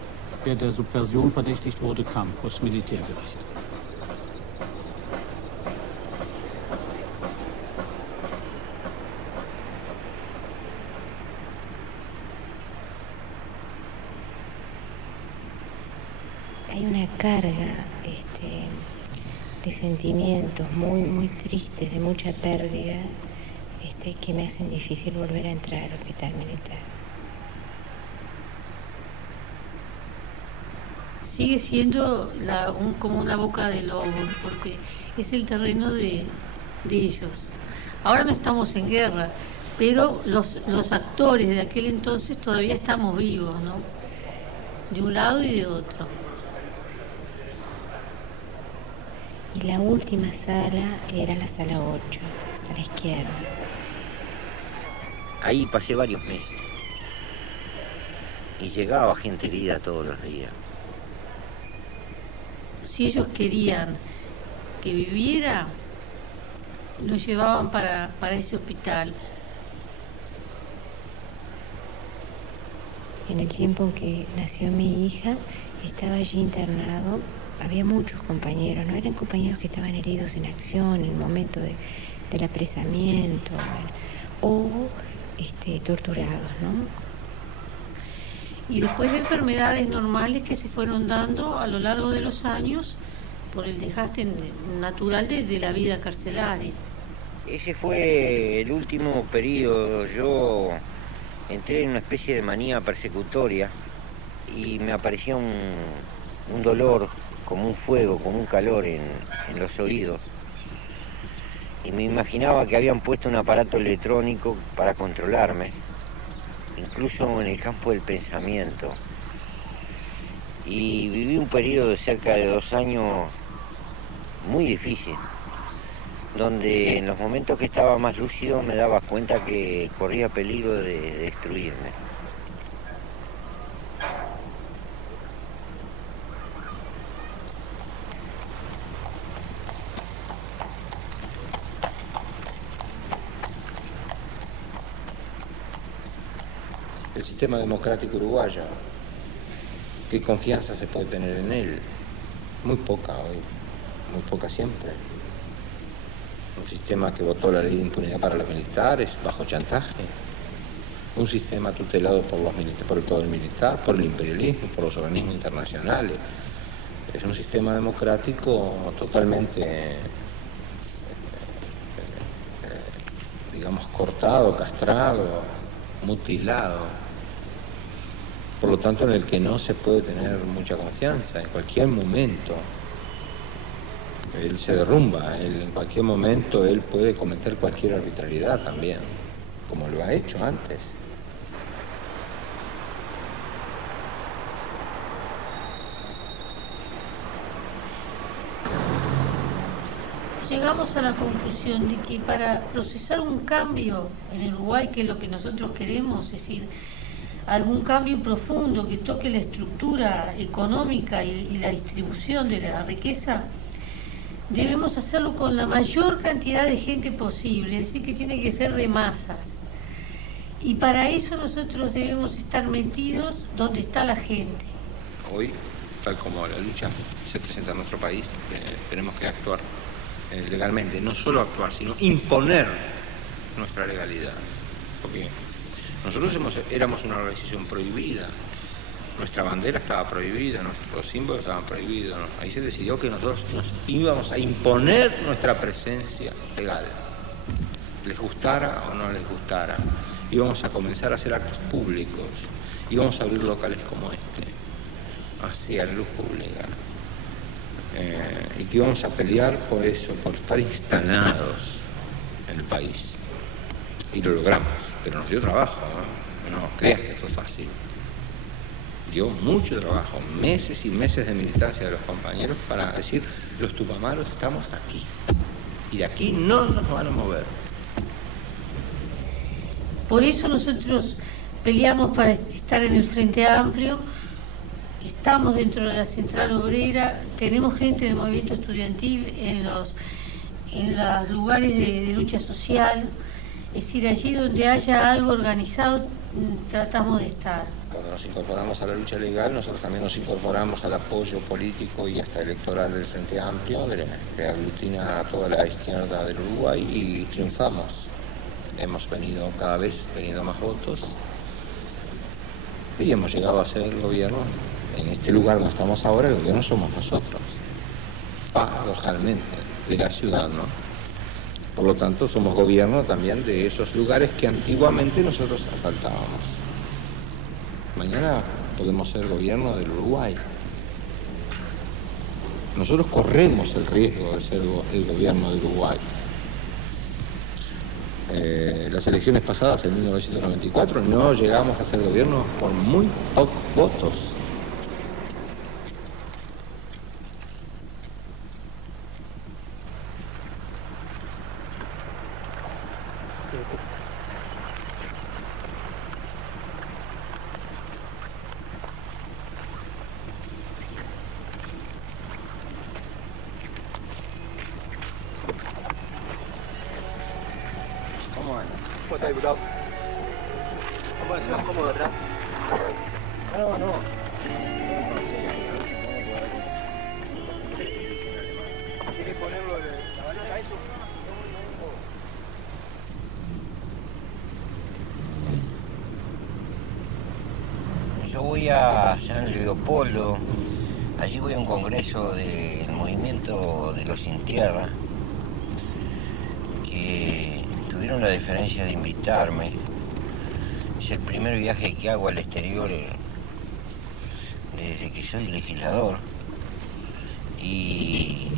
Wer der Subversion verdächtigt wurde, kam vors Militärgericht. Hay una carga de sentimientos muy tristes, de mucha pérdida, que me hacen difícil volver a entrar al hospital militar. Sigue siendo como una boca de lobo, porque es el terreno de ellos. Ahora no estamos en guerra, pero los actores de aquel entonces todavía estamos vivos, ¿no? De un lado y de otro. Y la última sala era la sala 8, a la izquierda. Ahí pasé varios meses y llegaba gente herida todos los días. Si ellos querían que viviera, lo llevaban para ese hospital. En el tiempo en que nació mi hija, estaba allí internado. Había muchos compañeros, no eran compañeros que estaban heridos en acción en el momento del apresamiento o torturados, ¿no? Y después de enfermedades normales que se fueron dando a lo largo de los años por el desgaste natural de la vida carcelaria. Ese fue el último periodo. Yo entré en una especie de manía persecutoria y me aparecía un dolor, como un fuego, como un calor en los oídos. Y me imaginaba que habían puesto un aparato electrónico para controlarme, incluso en el campo del pensamiento. Y viví un periodo de cerca de 2 años muy difícil, donde en los momentos que estaba más lúcido me daba cuenta que corría peligro de destruirme. El sistema democrático uruguayo, ¿qué confianza se puede tener en él? Muy poca hoy, muy poca siempre. Un sistema que votó la ley de impunidad para los militares bajo chantaje. Un sistema tutelado por el poder militar, por el imperialismo, por los organismos internacionales. Es un sistema democrático totalmente, digamos, cortado, castrado, mutilado. Por lo tanto, en el que no se puede tener mucha confianza. En cualquier momento Él se derrumba, en cualquier momento él puede cometer cualquier arbitrariedad también, como lo ha hecho antes. Llegamos a la conclusión de que para procesar un cambio en el Uruguay, que es lo que nosotros queremos, es decir, algún cambio profundo que toque la estructura económica y la distribución de la riqueza, debemos hacerlo con la mayor cantidad de gente posible, es decir, que tiene que ser de masas. Y para eso nosotros debemos estar metidos donde está la gente. Hoy, tal como la lucha se presenta en nuestro país, tenemos que actuar legalmente, no solo actuar, sino imponer nuestra legalidad. Porque nosotros éramos una organización prohibida, nuestra bandera estaba prohibida, nuestros símbolos estaban prohibidos. Ahí se decidió que nosotros nos íbamos a imponer nuestra presencia legal, les gustara o no les gustara. Íbamos a comenzar a hacer actos públicos, íbamos a abrir locales como este, hacia la luz pública. Y que íbamos a pelear por eso, por estar instalados en el país. Y lo logramos, pero nos dio trabajo, ¿no? No creas que fue fácil. Dio mucho trabajo, meses y meses de militancia de los compañeros para decir, los tupamaros estamos aquí. Y de aquí no nos van a mover. Por eso nosotros peleamos para estar en el Frente Amplio. Estamos dentro de la Central Obrera, tenemos gente del movimiento estudiantil en los lugares de lucha social, es decir, allí donde haya algo organizado tratamos de estar. Cuando nos incorporamos a la lucha legal, nosotros también nos incorporamos al apoyo político y hasta electoral del Frente Amplio, que aglutina a toda la izquierda del Uruguay, y triunfamos. Hemos venido cada vez teniendo más votos y hemos llegado a ser el gobierno. En este lugar donde estamos ahora, el gobierno somos nosotros, paradojalmente, de la ciudad, ¿no? Por lo tanto, somos gobierno también de esos lugares que antiguamente nosotros asaltábamos. Mañana podemos ser gobierno del Uruguay. Nosotros corremos el riesgo de ser el gobierno del Uruguay. Las elecciones pasadas, en 1994, no llegamos a ser gobierno por muy pocos votos. ¿Cómo está, diputado? ¿Cómo está? ¿Cómodo atrás? No. ¿Quieres ponerlo de la banana a eso? Yo voy a San Leopoldo, allí voy a un congreso del movimiento de los Sin Tierra, que tuvieron la diferencia de invitarme. Es el primer viaje que hago al exterior desde que soy legislador y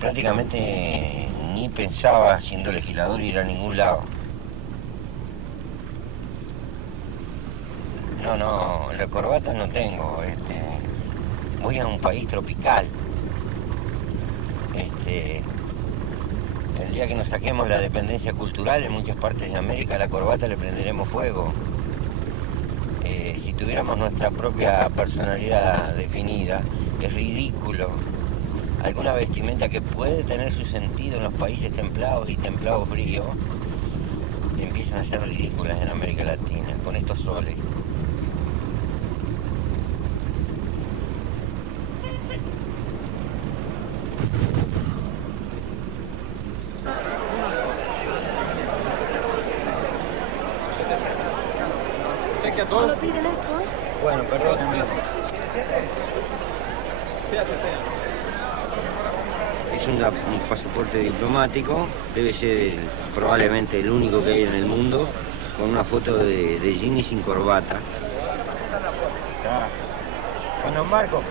prácticamente ni pensaba, siendo legislador, ir a ningún lado. No, la corbata no tengo, voy a un país tropical. El día que nos saquemos la dependencia cultural en muchas partes de América, a la corbata le prenderemos fuego. Si tuviéramos nuestra propia personalidad definida, es ridículo. Alguna vestimenta que puede tener su sentido en los países templados y templados fríos, empiezan a ser ridículas en América Latina, con estos soles. Bueno, perdón. Es un pasaporte diplomático, debe ser probablemente el único que hay en el mundo, con una foto de Ginny sin corbata. Bueno, Marco.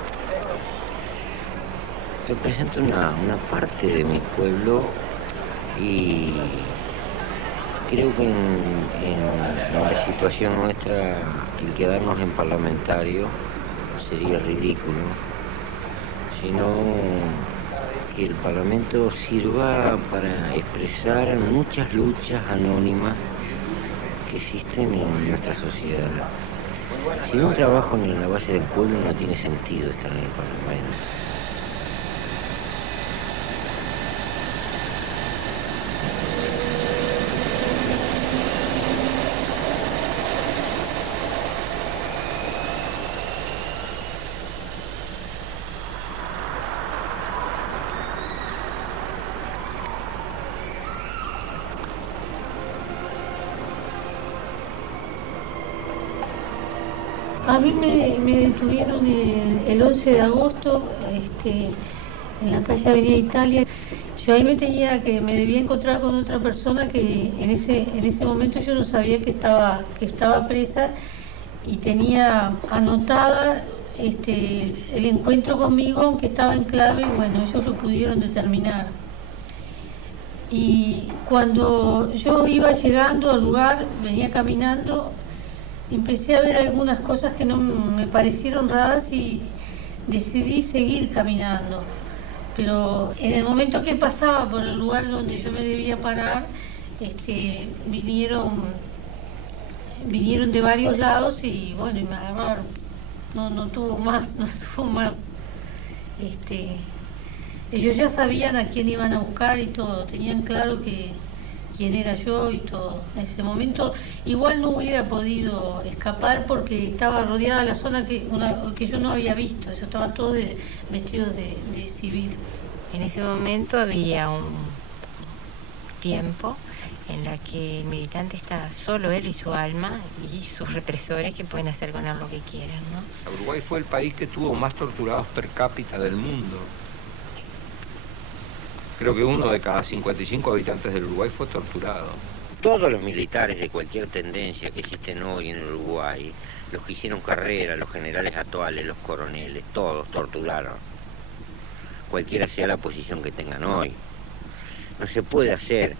representa una parte de mi pueblo y creo que en la situación nuestra el quedarnos en parlamentario sería ridículo, sino que el Parlamento sirva para expresar muchas luchas anónimas que existen en nuestra sociedad. Si no trabajo en la base del pueblo no tiene sentido estar en el Parlamento. A mí me detuvieron el 11 de agosto en la calle Avenida Italia. Yo ahí me debía encontrar con otra persona que en ese momento yo no sabía que estaba presa y tenía anotada el encuentro conmigo, aunque estaba en clave, y bueno, ellos lo pudieron determinar. Y cuando yo iba llegando al lugar, venía caminando, empecé a ver algunas cosas que no me parecieron raras y decidí seguir caminando. Pero en el momento que pasaba por el lugar donde yo me debía parar, vinieron de varios lados y bueno, y me agarraron. No tuvo más. Ellos ya sabían a quién iban a buscar y todo, tenían claro quién era yo y todo. En ese momento igual no hubiera podido escapar porque estaba rodeada la zona que yo no había visto, ellos estaban todos vestidos de civil. En ese momento había un tiempo en la que el militante está solo él y su alma y sus represores que pueden hacer con él lo que quieran, ¿no? Uruguay fue el país que tuvo más torturados per cápita del mundo. Creo que 1 de cada 55 habitantes del Uruguay fue torturado. Todos los militares de cualquier tendencia que existen hoy en Uruguay, los que hicieron carrera, los generales actuales, los coroneles, todos torturaron. Cualquiera sea la posición que tengan hoy. No se puede hacer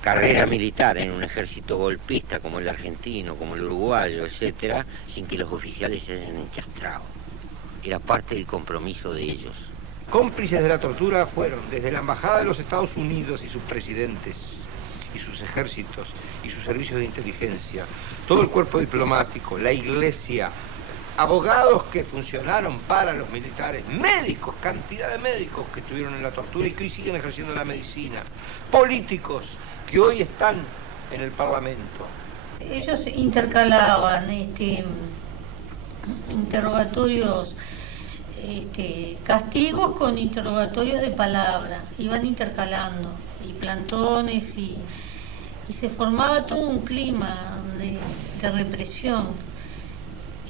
carrera militar en un ejército golpista como el argentino, como el uruguayo, etcétera, sin que los oficiales se hayan enchastrado. Era parte del compromiso de ellos. Cómplices de la tortura fueron desde la Embajada de los Estados Unidos y sus presidentes, y sus ejércitos, y sus servicios de inteligencia, todo el cuerpo diplomático, la Iglesia, abogados que funcionaron para los militares, médicos, cantidad de médicos que estuvieron en la tortura y que hoy siguen ejerciendo la medicina, políticos que hoy están en el Parlamento. Ellos intercalaban interrogatorios, castigos con interrogatorios de palabra, iban intercalando, y plantones, y se formaba todo un clima de represión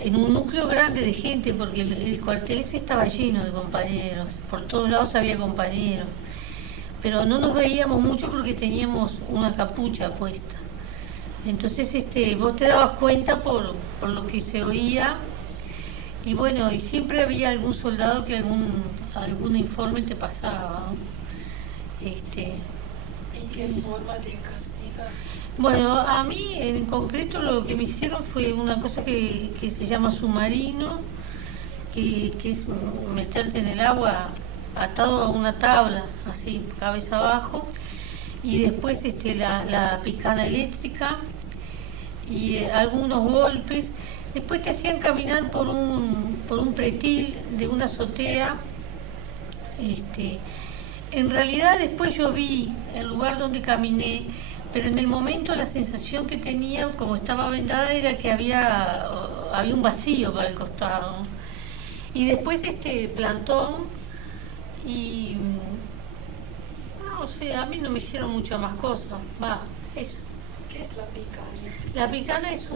en un núcleo grande de gente, porque el cuartel ese estaba lleno de compañeros, por todos lados había compañeros, pero no nos veíamos mucho porque teníamos una capucha puesta. Entonces vos te dabas cuenta por lo que se oía. Y bueno, y siempre había algún soldado que algún informe te pasaba, ¿no? ¿Y qué forma de castigar? Bueno, a mí en concreto lo que me hicieron fue una cosa que se llama submarino, que es meterte en el agua atado a una tabla, así, cabeza abajo, y después la picana eléctrica y algunos golpes. Después te hacían caminar por un pretil de una azotea. En realidad después yo vi el lugar donde caminé, pero en el momento la sensación que tenía, como estaba vendada, era que había un vacío para el costado. Y después plantón y... no sé, a mí no me hicieron muchas más cosas. Eso. ¿Qué es la picana? La picana es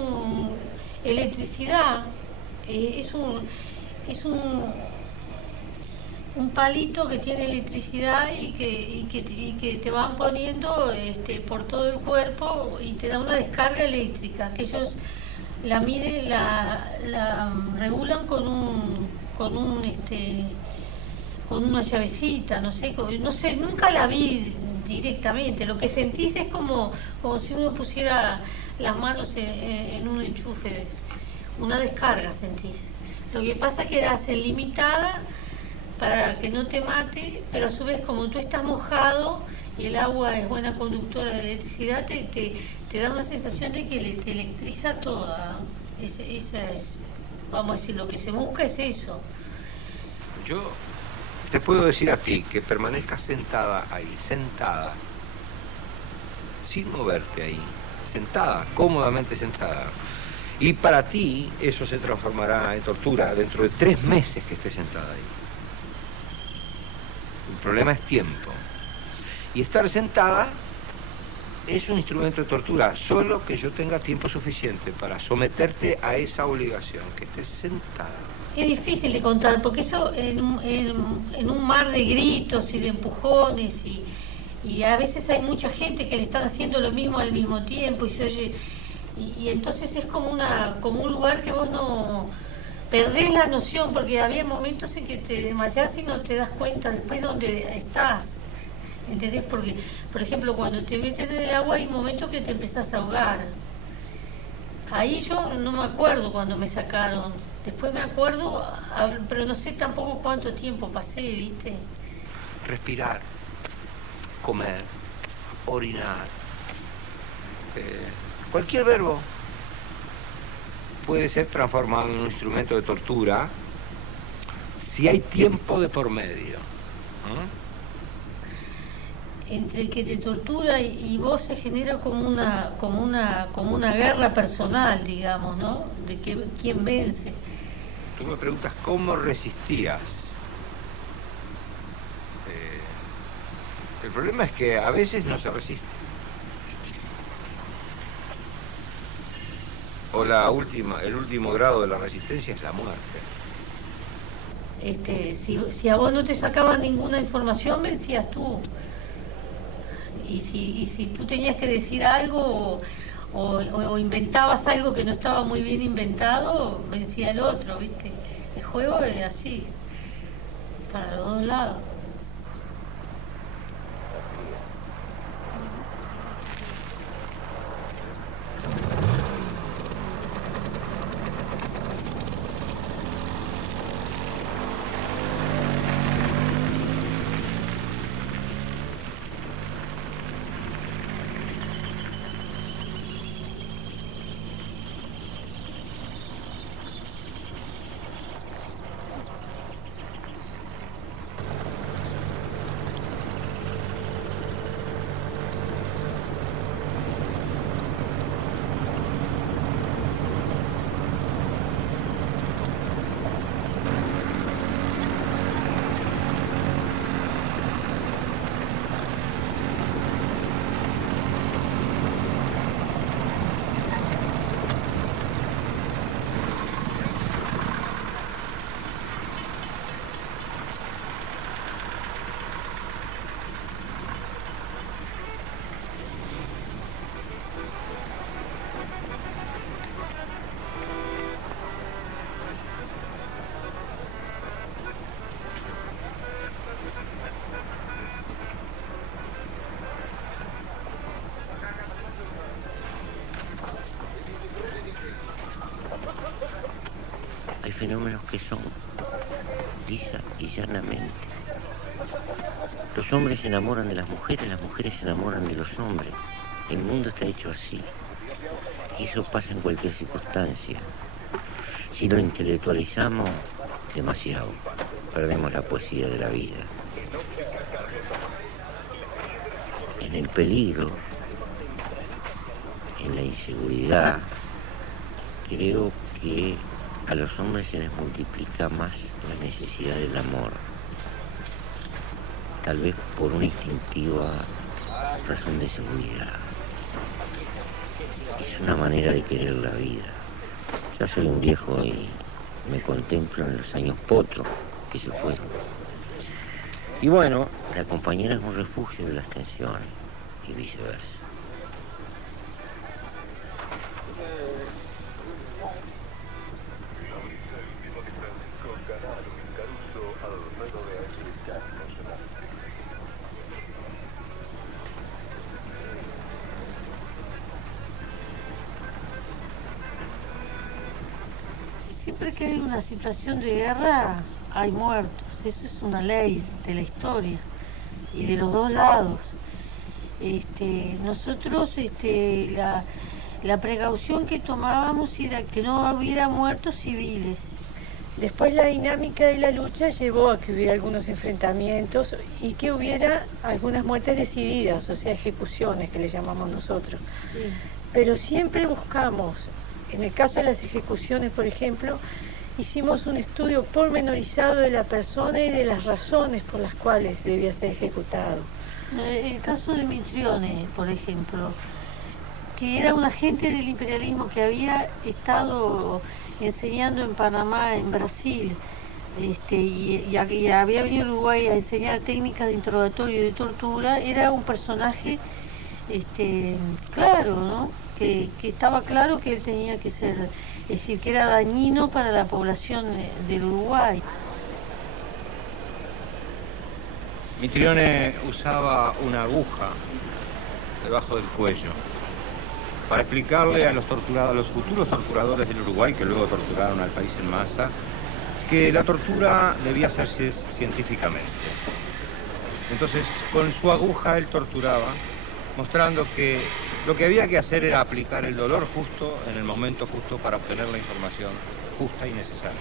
electricidad, es un palito que tiene electricidad y que te van poniendo por todo el cuerpo y te da una descarga eléctrica, que ellos la miden, la regulan con un con una llavecita, no sé, nunca la vi directamente. Lo que sentís es como si uno pusiera las manos en un enchufe, una descarga sentís. Lo que pasa es que la hacen limitada para que no te mate, pero a su vez como tú estás mojado y el agua es buena conductora de electricidad, te da una sensación de que te electriza toda. Esa es, vamos a decir, lo que se busca es eso. Yo te puedo decir a ti que permanezcas sentada ahí, sentada, sin moverte ahí, sentada, cómodamente sentada. Y para ti eso se transformará en tortura dentro de 3 meses que estés sentada ahí. El problema es tiempo. Y estar sentada es un instrumento de tortura, solo que yo tenga tiempo suficiente para someterte a esa obligación, que estés sentada. Es difícil de contar, porque eso en un mar de gritos y de empujones, y a veces hay mucha gente que le están haciendo lo mismo al mismo tiempo, y se oye, y entonces es como un lugar que vos no perdés la noción, porque había momentos en que te desmayás y no te das cuenta después dónde estás. ¿Entendés? Porque, por ejemplo, cuando te meten en el agua hay momentos que te empezás a ahogar. Ahí yo no me acuerdo cuando me sacaron. Después me acuerdo, pero no sé tampoco cuánto tiempo pasé, ¿viste? Respirar, comer, orinar, cualquier verbo puede ser transformado en un instrumento de tortura si hay tiempo de por medio. Entre el que te tortura y vos se genera como una guerra personal, digamos, ¿no? De quién vence. Tú me preguntas cómo resistías. El problema es que a veces no se resiste. O el último grado de la resistencia es la muerte. Si a vos no te sacaban ninguna información, vencías tú. Y si tú tenías que decir algo o inventabas algo que no estaba muy bien inventado, vencía el otro, ¿viste? El juego es así, para los dos lados. Hay fenómenos que son lisa y llanamente. Los hombres se enamoran de las mujeres se enamoran de los hombres. El mundo está hecho así. Y eso pasa en cualquier circunstancia. Si lo intelectualizamos demasiado, perdemos la poesía de la vida. En el peligro, en la inseguridad, creo que a los hombres se les multiplica más la necesidad del amor, tal vez por una instintiva razón de seguridad. Es una manera de querer la vida. Ya soy un viejo y me contemplo en los años potros que se fueron. Y bueno, la compañera es un refugio de las tensiones y viceversa. Alfredo de Ángeles siempre que hay una situación de guerra hay muertos. Eso es una ley de la historia y de los dos lados. Nosotros la precaución que tomábamos era que no hubiera muertos civiles. Después la dinámica de la lucha llevó a que hubiera algunos enfrentamientos y que hubiera algunas muertes decididas, o sea, ejecuciones que le llamamos nosotros. Sí. Pero siempre buscamos, en el caso de las ejecuciones, por ejemplo, hicimos un estudio pormenorizado de la persona y de las razones por las cuales debía ser ejecutado. El caso de Mitrione, por ejemplo, que era un agente del imperialismo que había estado enseñando en Panamá, en Brasil, y había venido a Uruguay a enseñar técnicas de interrogatorio y de tortura. Era un personaje claro, ¿no? Que estaba claro que él tenía que ser, es decir, que era dañino para la población del Uruguay. Mitrione usaba una aguja debajo del cuello para explicarle a los futuros torturadores del Uruguay, que luego torturaron al país en masa, que la tortura debía hacerse científicamente. Entonces, con su aguja él torturaba, mostrando que lo que había que hacer era aplicar el dolor justo en el momento justo para obtener la información justa y necesaria.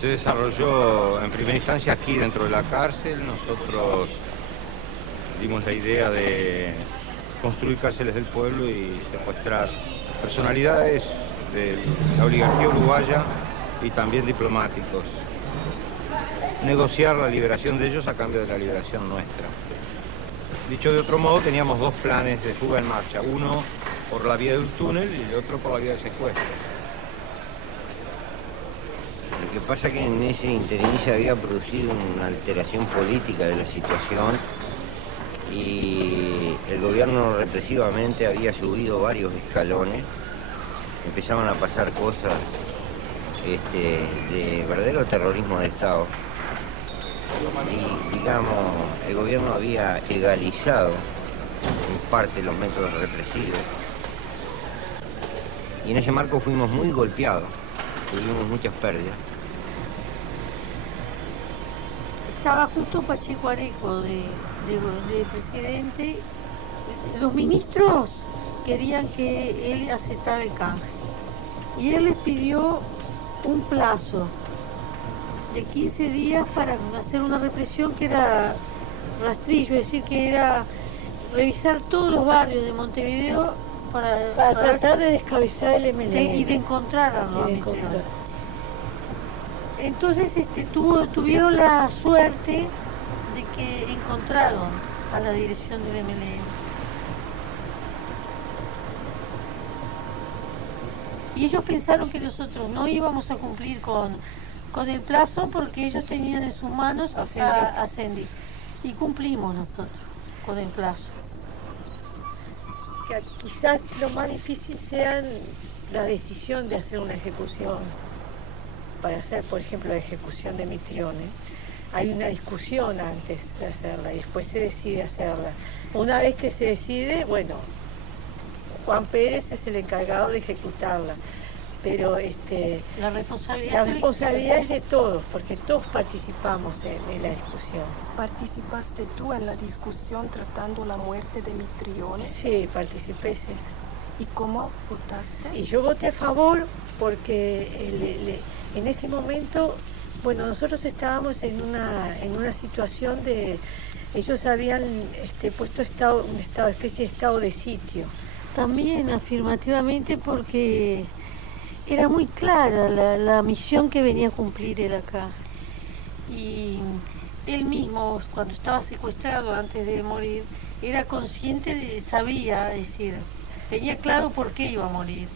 Se desarrolló en primera instancia aquí dentro de la cárcel. Nosotros dimos la idea de construir cárceles del pueblo y secuestrar personalidades de la oligarquía uruguaya y también diplomáticos. Negociar la liberación de ellos a cambio de la liberación nuestra. Dicho de otro modo, teníamos dos planes de fuga en marcha. Uno por la vía del túnel y el otro por la vía del secuestro. Lo que pasa es que en ese interín se había producido una alteración política de la situación y el gobierno represivamente había subido varios escalones. Empezaban a pasar cosas de verdadero terrorismo de Estado. Y, digamos, el gobierno había legalizado en parte los métodos represivos. Y en ese marco fuimos muy golpeados, tuvimos muchas pérdidas. Estaba justo Pacheco Areco de presidente. Los ministros querían que él aceptara el canje. Y él les pidió un plazo de 15 días para hacer una represión que era rastrillo, es decir, que era revisar todos los barrios de Montevideo para tratar de descabezar el MLN y de encontrar a los Mitrione. Entonces tuvieron la suerte de que encontraron a la dirección del MLN. Y ellos pensaron que nosotros no íbamos a cumplir con el plazo porque ellos tenían en sus manos a Sendic. Y cumplimos nosotros con el plazo. Que quizás lo más difícil sea la decisión de hacer una ejecución. Para hacer, por ejemplo, la ejecución de Mitrione, hay una discusión antes de hacerla y después se decide hacerla. Una vez que se decide, bueno, Juan Pérez es el encargado de ejecutarla, pero la responsabilidad es de todos, porque todos participamos en la discusión. ¿Participaste tú en la discusión tratando la muerte de Mitrione? Sí, participé, sí. ¿Y cómo votaste? Y yo voté a favor porque en ese momento, bueno, nosotros estábamos en una situación de, ellos habían puesto una especie de estado de sitio. También afirmativamente porque era muy clara la misión que venía a cumplir él acá. Y él mismo, cuando estaba secuestrado antes de morir, era consciente sabía, es decir, tenía claro por qué iba a morir.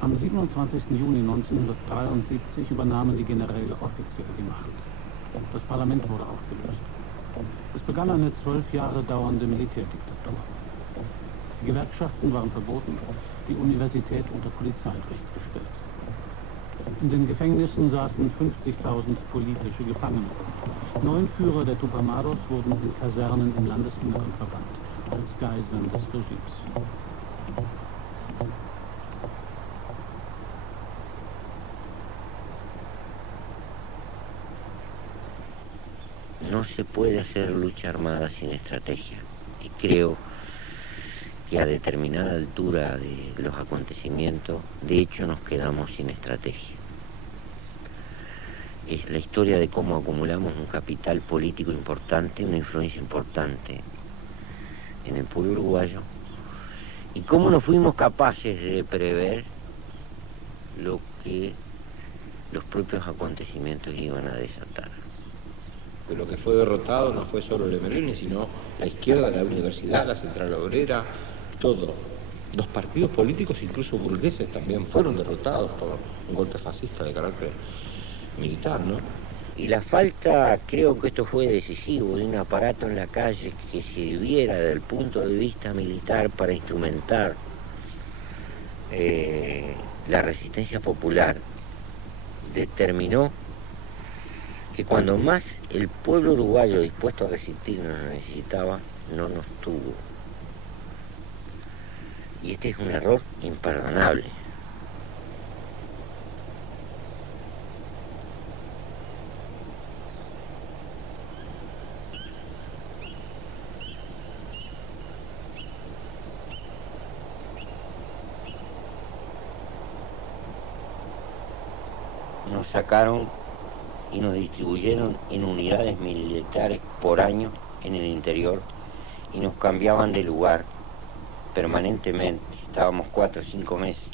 Am 27. Juni 1973 übernahmen die Generäle offiziell die Macht. Das Parlament wurde aufgelöst. Es begann eine 12 Jahre dauernde Militärdiktatur. Die Gewerkschaften waren verboten, die Universität unter Polizeirecht gestellt. In den Gefängnissen saßen 50.000 politische Gefangene. 9 Führer der Tupamaros wurden in Kasernen im Landesinneren verbannt, als Geiseln des Regimes. No se puede hacer lucha armada sin estrategia. Y creo que a determinada altura de los acontecimientos, de hecho, nos quedamos sin estrategia. Es la historia de cómo acumulamos un capital político importante, una influencia importante en el pueblo uruguayo, y cómo no fuimos capaces de prever lo que los propios acontecimientos iban a desatar. Lo que fue derrotado no fue solo el MRN, sino la izquierda, la universidad, la central obrera, todo. Los partidos políticos, incluso burgueses, también fueron derrotados por un golpe fascista de carácter militar, ¿no? Y la falta, creo que esto fue decisivo, de un aparato en la calle que sirviera desde el punto de vista militar para instrumentar la resistencia popular, determinó que cuando más el pueblo uruguayo dispuesto a resistir nos necesitaba, no nos tuvo. Y este es un error imperdonable. Nos sacaron y nos distribuyeron en unidades militares por año en el interior y nos cambiaban de lugar permanentemente. Estábamos 4 o 5 meses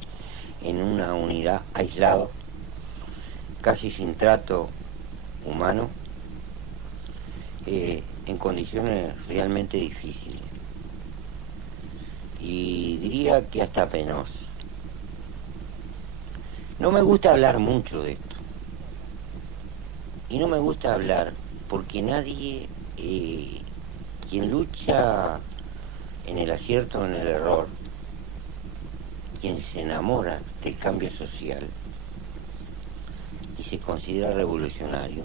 en una unidad aislado, casi sin trato humano, en condiciones realmente difíciles. Y diría que hasta penoso. No me gusta hablar mucho de esto. Y no me gusta hablar porque nadie, quien lucha en el acierto o en el error, quien se enamora del cambio social y se considera revolucionario,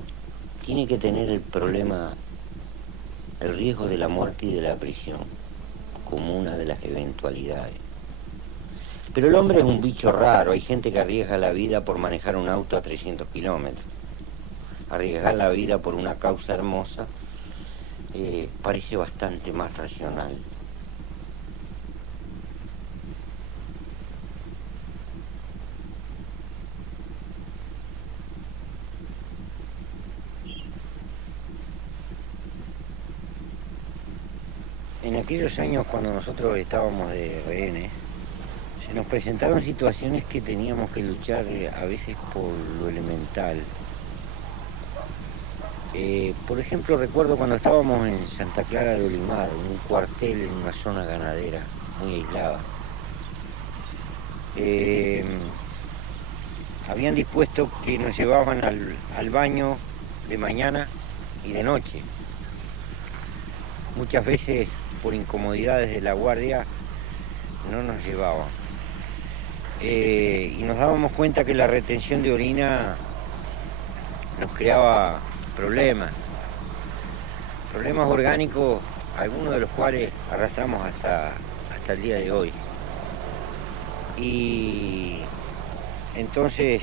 tiene que tener el problema, el riesgo de la muerte y de la prisión como una de las eventualidades. Pero el hombre es un bicho raro. Hay gente que arriesga la vida por manejar un auto a 300 kilómetros. Arriesgar la vida por una causa hermosa parece bastante más racional. En aquellos años cuando nosotros estábamos de rehenes, se nos presentaron situaciones que teníamos que luchar a veces por lo elemental. Por ejemplo, recuerdo cuando estábamos en Santa Clara de Olimar, en un cuartel en una zona ganadera muy aislada. Habían dispuesto que nos llevaban al baño de mañana y de noche. Muchas veces, por incomodidades de la guardia, no nos llevaban. Y nos dábamos cuenta que la retención de orina nos creaba problemas orgánicos, algunos de los cuales arrastramos hasta el día de hoy. Y entonces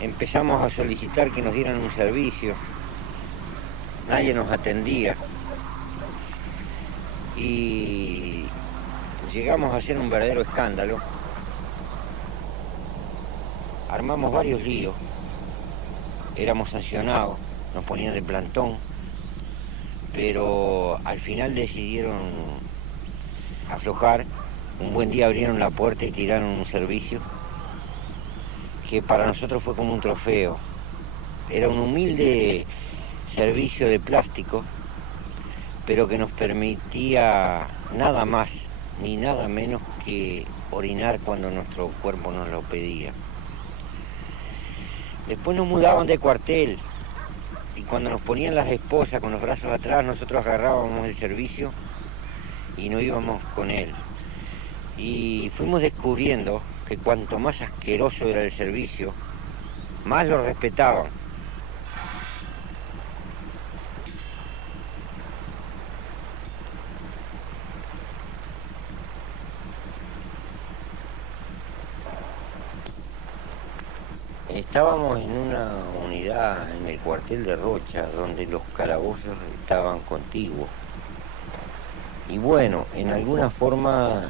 empezamos a solicitar que nos dieran un servicio. Nadie nos atendía y llegamos a hacer un verdadero escándalo. Armamos varios líos. Éramos sancionados, nos ponían de plantón, pero al final decidieron aflojar. Un buen día abrieron la puerta y tiraron un servicio que para nosotros fue como un trofeo. Era un humilde servicio de plástico, pero que nos permitía nada más ni nada menos que orinar cuando nuestro cuerpo nos lo pedía. Después nos mudaban de cuartel y cuando nos ponían las esposas con los brazos atrás, nosotros agarrábamos el servicio y nos íbamos con él. Y fuimos descubriendo que cuanto más asqueroso era el servicio, más lo respetaban. Estábamos en una unidad en el cuartel de Rocha, donde los calabozos estaban contiguos. Y bueno, en alguna forma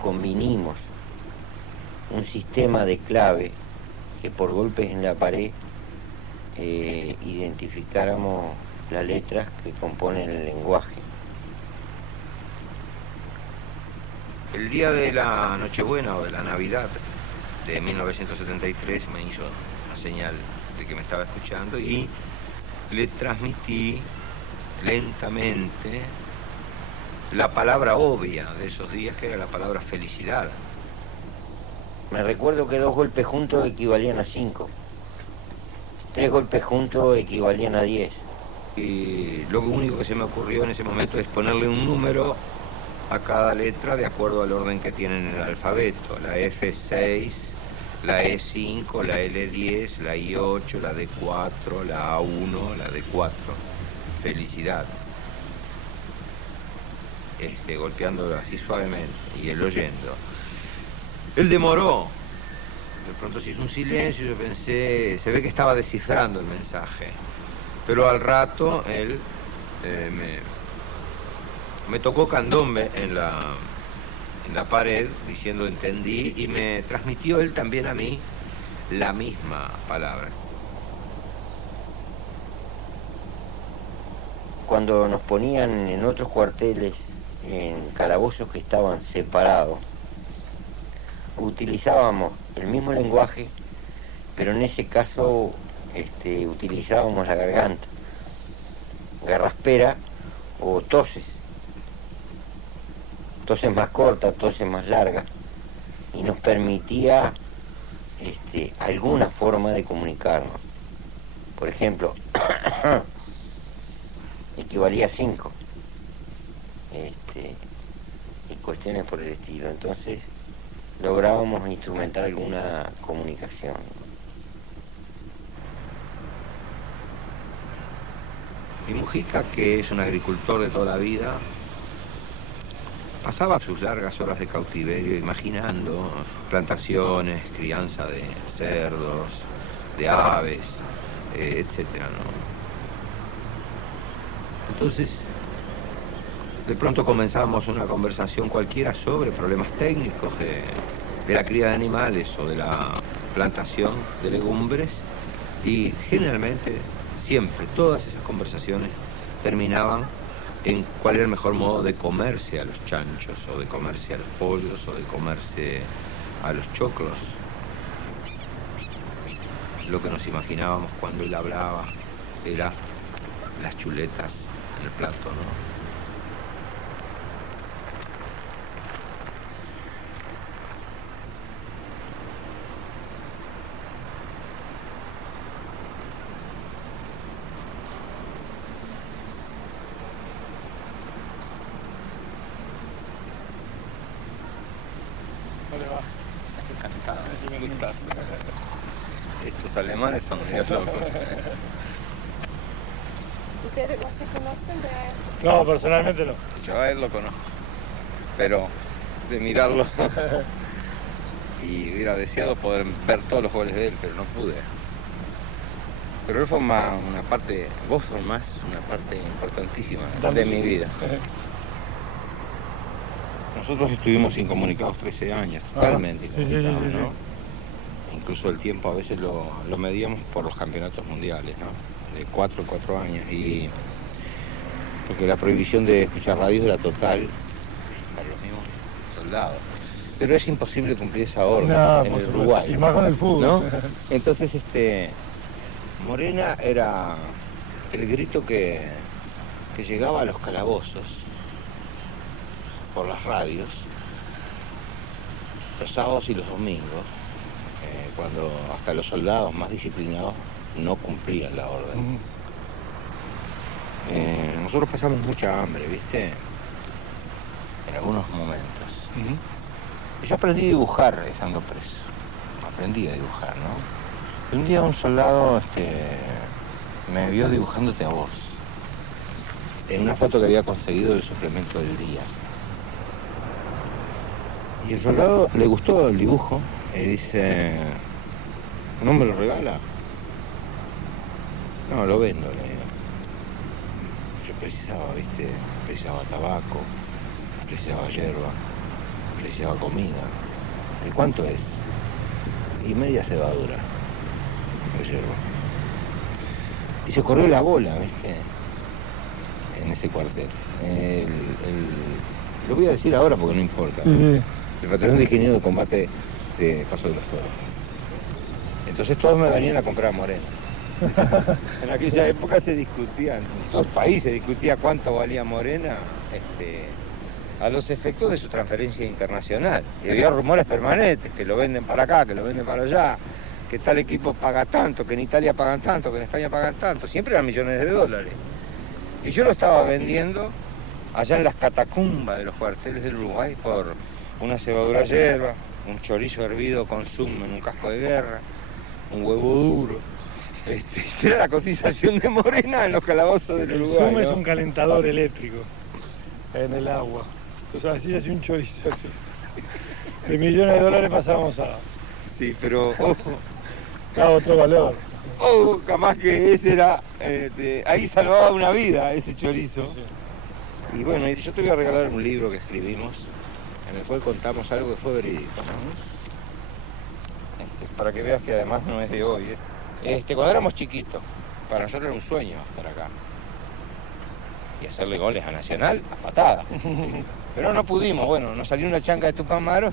convinimos un sistema de clave que por golpes en la pared identificáramos las letras que componen el lenguaje. El día de la Nochebuena o de la Navidad de 1973 me hizo una señal de que me estaba escuchando y le transmití lentamente la palabra obvia de esos días, que era la palabra felicidad. Me recuerdo que 2 golpes juntos equivalían a 5. 3 golpes juntos equivalían a 10. Y lo único que se me ocurrió en ese momento es ponerle un número a cada letra de acuerdo al orden que tienen en el alfabeto. La F6, la E5, la L10, la I8, la D4, la A1, la D4. Felicidad. Golpeándolo así suavemente y él oyendo. Él demoró. De pronto se hizo un silencio y yo pensé, se ve que estaba descifrando el mensaje. Pero al rato él me tocó candombe en la pared diciendo entendí y me transmitió él también a mí la misma palabra. Cuando nos ponían en otros cuarteles, en calabozos que estaban separados, utilizábamos el mismo lenguaje, pero en ese caso utilizábamos la garganta, garraspera o toses más cortas, toses más largas, y nos permitía alguna forma de comunicarnos. Por ejemplo, equivalía a 5. Y cuestiones por el estilo. Entonces lográbamos instrumentar alguna comunicación. Y Mujica, que es un agricultor de toda la vida, pasaba sus largas horas de cautiverio imaginando plantaciones, crianza de cerdos, de aves, etcétera, ¿no? Entonces, de pronto comenzamos una conversación cualquiera sobre problemas técnicos de la cría de animales o de la plantación de legumbres y generalmente, siempre, todas esas conversaciones terminaban en cuál era el mejor modo de comerse a los chanchos o de comerse a los pollos o de comerse a los choclos. Lo que nos imaginábamos cuando él hablaba era las chuletas en el plato, ¿no? Estos alemanes son medio locos. ¿Ustedes no se conocen de él? No, personalmente no. Yo a él lo conozco, pero de mirarlo y hubiera deseado poder ver todos los goles de él, pero no pude. Pero él forma una parte, vos formás una parte importantísima de mi vida. Nosotros estuvimos incomunicados 13 años, totalmente incomunicados, sí. ¿no? Incluso el tiempo a veces lo medíamos por los campeonatos mundiales, ¿no? De 4 años, y porque la prohibición de escuchar radios era total para los mismos soldados. Pero es imposible cumplir esa orden en el Uruguay. Y más con el fútbol, ¿no? Entonces, Morena era el grito que llegaba a los calabozos por las radios los sábados y los domingos, cuando hasta los soldados más disciplinados no cumplían la orden. Nosotros pasamos mucha hambre, ¿viste? En algunos momentos. Yo aprendí a dibujar estando preso. Aprendí a dibujar, ¿no? Y un día un soldado me vio dibujándote a vos. En una foto que había conseguido del suplemento del día. Y el soldado le gustó el dibujo y dice, ¿no me lo regala? No, lo vendo, le digo. Yo precisaba, ¿viste? Precisaba tabaco, precisaba hierba, precisaba comida. ¿Y cuánto es? Y media cebadura de hierba. Y se corrió la bola, ¿viste? En ese cuartel. Lo voy a decir ahora porque no importa. El batallón de ingeniero de combate de Paso de los Toros. Entonces todos me venían a comprar a Morena. En aquella época se discutía, en todo el país se discutía cuánto valía Morena a los efectos de su transferencia internacional. Y había rumores permanentes, que lo venden para acá, que lo venden para allá, que tal equipo paga tanto, que en Italia pagan tanto, que en España pagan tanto. Siempre eran millones de dólares. Y yo lo estaba vendiendo allá en las catacumbas de los cuarteles del Uruguay por una cebadura hierba, un chorizo hervido con zumo en un casco de guerra, un huevo duro. Era la cotización de Morena en los calabozos del Uruguay. El zumo, ¿no? Es un calentador eléctrico en el agua. Entonces así hace un chorizo. De millones de dólares pasamos a... Sí, pero ojo. A otro valor. Ojo, capaz que ese era... ahí salvaba una vida ese chorizo. Sí. Y bueno, yo te voy a regalar un libro que escribimos, en el cual contamos algo que fue verídico, ¿no? Para que veas que además no es de hoy. Cuando éramos chiquitos, para nosotros era un sueño estar acá. Y hacerle goles a Nacional a patada. Pero no pudimos, bueno, nos salió una chanca de Tupamaros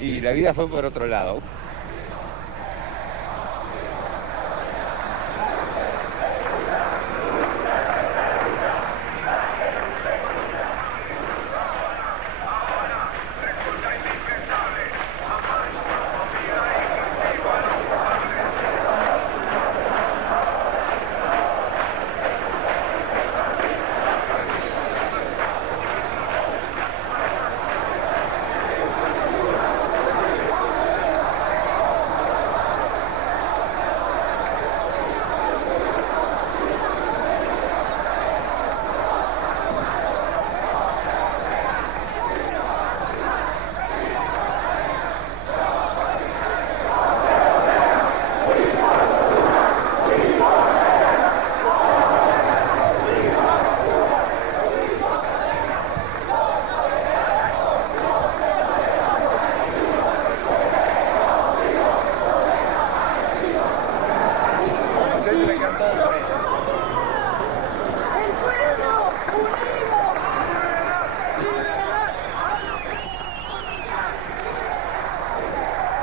y la vida fue por otro lado.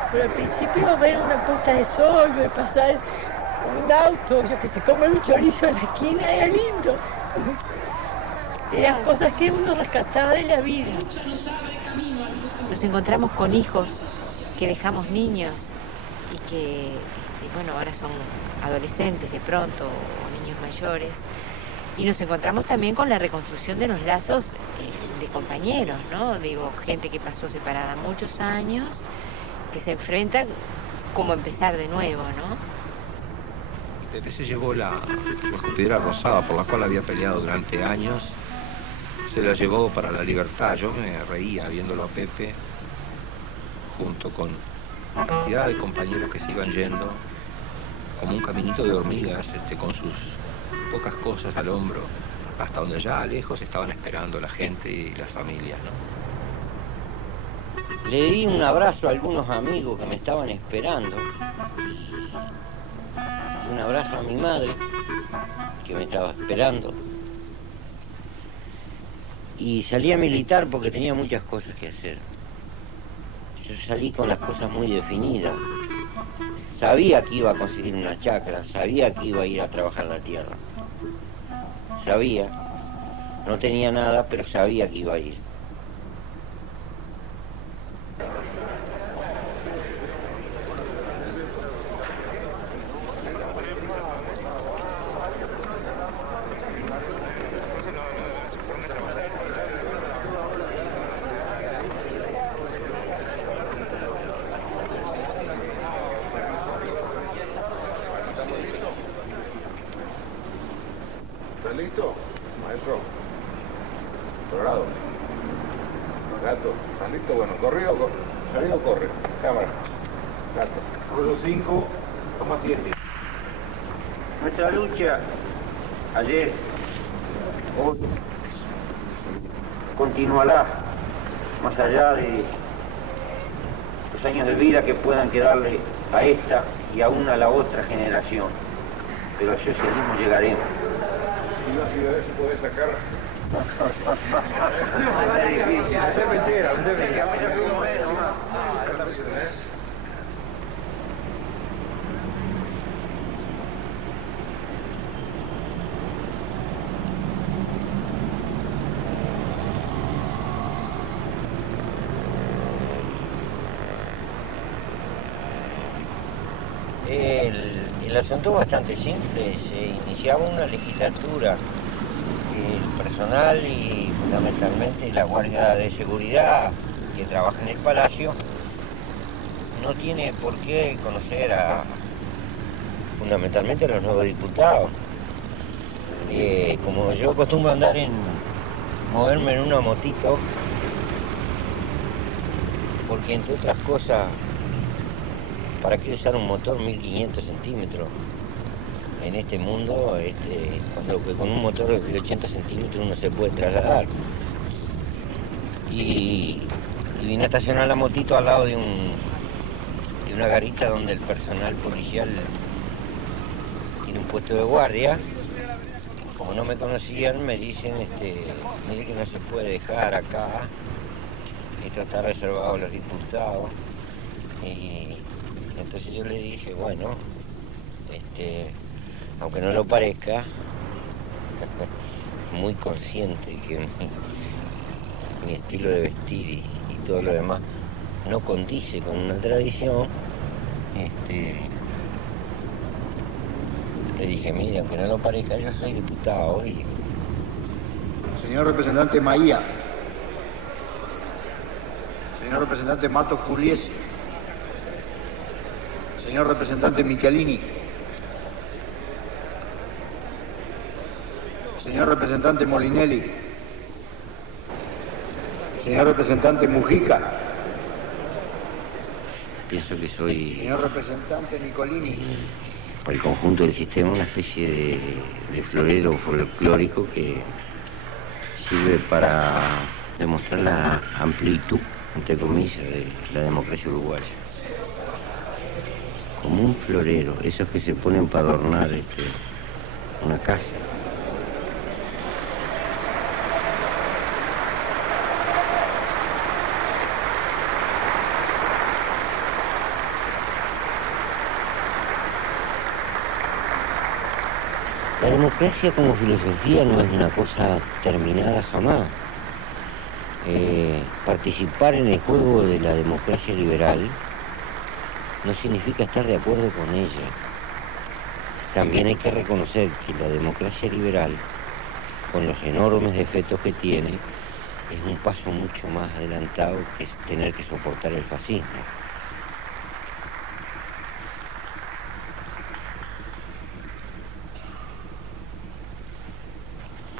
Pero al principio ver una puesta de sol, ver pasar un auto, yo que sé, comer un chorizo en la esquina, era lindo. Eran cosas que uno rescataba de la vida. Nos encontramos con hijos que dejamos niños y que, bueno, ahora son adolescentes de pronto o niños mayores. Y nos encontramos también con la reconstrucción de los lazos de compañeros, ¿no? Digo, gente que pasó separada muchos años, que se enfrentan como empezar de nuevo, ¿no? Pepe se llevó la escupidera rosada por la cual había peleado durante años, se la llevó para la libertad. Yo me reía viéndolo a Pepe junto con cantidad de compañeros que se iban yendo como un caminito de hormigas, con sus pocas cosas al hombro, hasta donde ya lejos estaban esperando la gente y las familias, ¿no? Le di un abrazo a algunos amigos que me estaban esperando. Y un abrazo a mi madre, que me estaba esperando. Y salí a militar porque tenía muchas cosas que hacer. Yo salí con las cosas muy definidas. Sabía que iba a conseguir una chacra, sabía que iba a ir a trabajar la tierra. Sabía, no tenía nada, pero sabía que iba a ir. listo, maestro? Colorado. Gato, ¿estás listo? Bueno, salido corre. Cámara. Gato. Ruedo 5, toma 7. Nuestra lucha ayer, hoy, continuará más allá de los años de vida que puedan quedarle a esta y aún a la otra generación. Pero al socialismo llegaremos. Y la ciudad se puede sacar. Es difícil, es mentira, es El asunto es bastante simple. Se iniciaba una legislatura. El personal y fundamentalmente la Guardia de Seguridad que trabaja en el Palacio no tiene por qué conocer fundamentalmente a los nuevos diputados. Como yo acostumbro a moverme en una motito, porque entre otras cosas, ¿para qué usar un motor 1500 centímetros? En este mundo, cuando con un motor de 80 centímetros uno se puede trasladar. Y vine a estacionar la motito al lado de una garita donde el personal policial tiene un puesto de guardia. Como no me conocían, me dicen, mire que no se puede dejar acá, esto está reservado a los diputados. Y entonces yo le dije, bueno, aunque no lo parezca, muy consciente que mi estilo de vestir y todo lo demás no condice con una tradición, le dije, mire, aunque no lo parezca, yo soy diputado y... Señor representante Maía, señor representante Matos Pugliese, señor representante Michelini, señor representante Molinelli, señor representante Mujica, pienso que soy, señor representante Nicolini, para el conjunto del sistema, una especie de florero folclórico que sirve para demostrar la amplitud, entre comillas, de la democracia uruguaya. Como un florero, esos que se ponen para adornar una casa. La democracia como filosofía no es una cosa terminada jamás. Participar en el juego de la democracia liberal no significa estar de acuerdo con ella. También hay que reconocer que la democracia liberal, con los enormes defectos que tiene, es un paso mucho más adelantado que es tener que soportar el fascismo.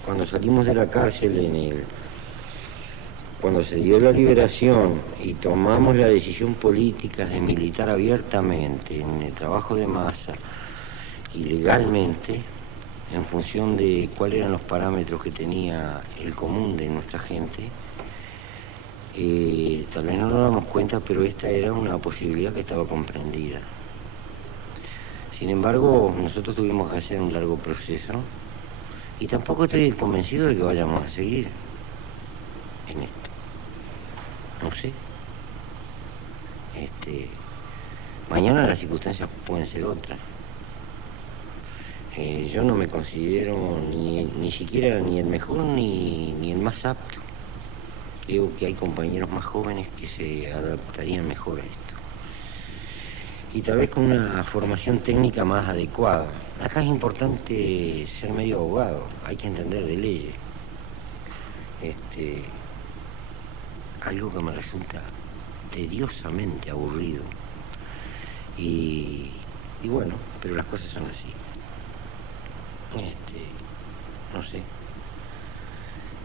Cuando salimos de la cárcel, cuando se dio la liberación y tomamos la decisión política de militar abiertamente en el trabajo de masa y legalmente, en función de cuáles eran los parámetros que tenía el común de nuestra gente, tal vez no nos damos cuenta, pero esta era una posibilidad que estaba comprendida. Sin embargo, nosotros tuvimos que hacer un largo proceso. Y tampoco estoy convencido de que vayamos a seguir en esto. No sé. Mañana las circunstancias pueden ser otras. Yo no me considero ni siquiera ni el mejor ni el más apto. Digo que hay compañeros más jóvenes que se adaptarían mejor a esto. Y tal vez con una formación técnica más adecuada. Acá es importante ser medio abogado, hay que entender de leyes. Algo que me resulta tediosamente aburrido. Y bueno, pero las cosas son así.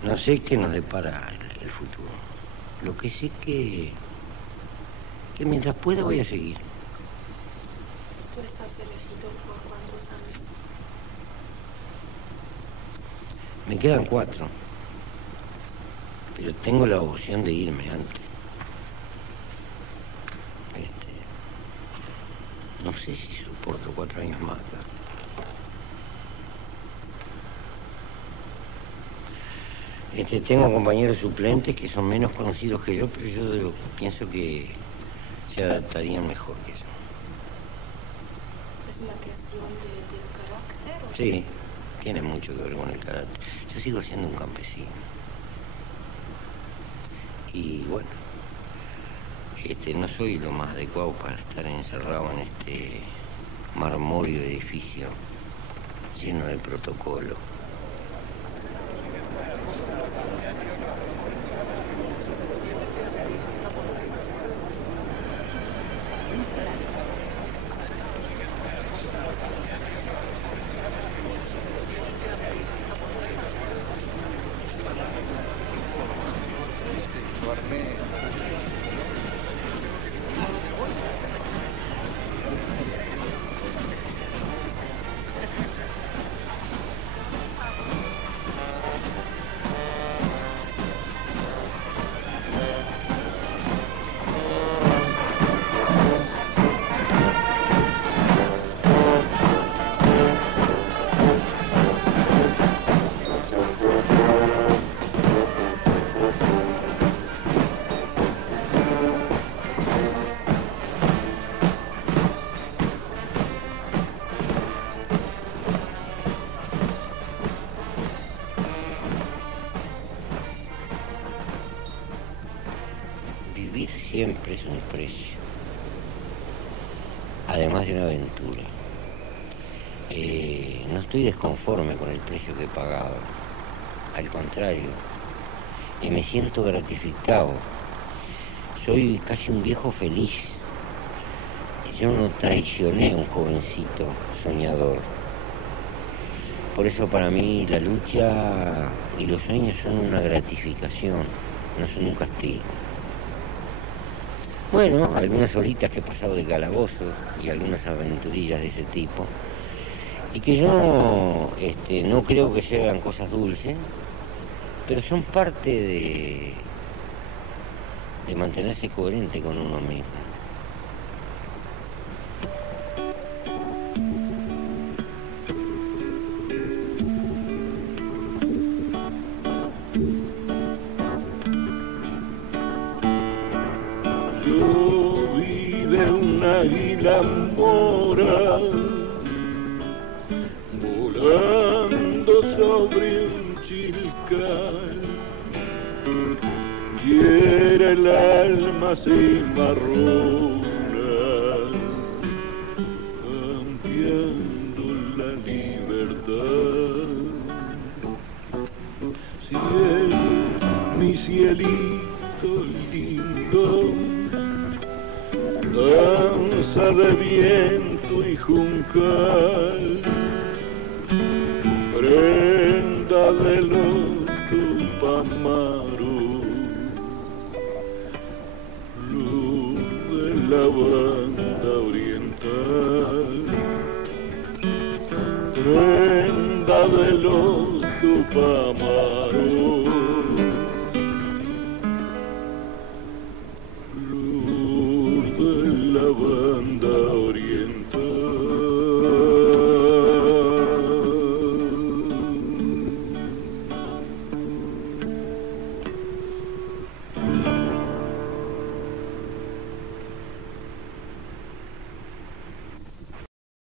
No sé qué nos depara el futuro. Lo que sé que mientras pueda voy a seguir. ¿Tú estás elegido por cuántos años? Me quedan 4. Pero tengo la opción de irme antes. No sé si soporto 4 años más acá. Tengo compañeros suplentes que son menos conocidos que yo, pero yo pienso que se adaptarían mejor que yo. ¿Es una cuestión del carácter? Sí, tiene mucho que ver con el carácter. Yo sigo siendo un campesino. Y bueno, no soy lo más adecuado para estar encerrado en este marmóreo edificio lleno de protocolo. Siempre es un precio, además de una aventura. No estoy desconforme con el precio que he pagado, al contrario, me siento gratificado. Soy casi un viejo feliz. Yo no traicioné a un jovencito soñador. Por eso para mí la lucha y los sueños son una gratificación, no son un castigo. Bueno, algunas horitas que he pasado de calabozo y algunas aventurillas de ese tipo, y que yo no creo que sean cosas dulces, pero son parte de mantenerse coherente con uno mismo. Águila mora volando sobre un chilcal, y era el alma cimarrona cambiando la libertad. Cielo, mi cielito lindo, danza de viento y juncal, prenda de los tupamaros, luz de la banda oriental, prenda de los tupamaros.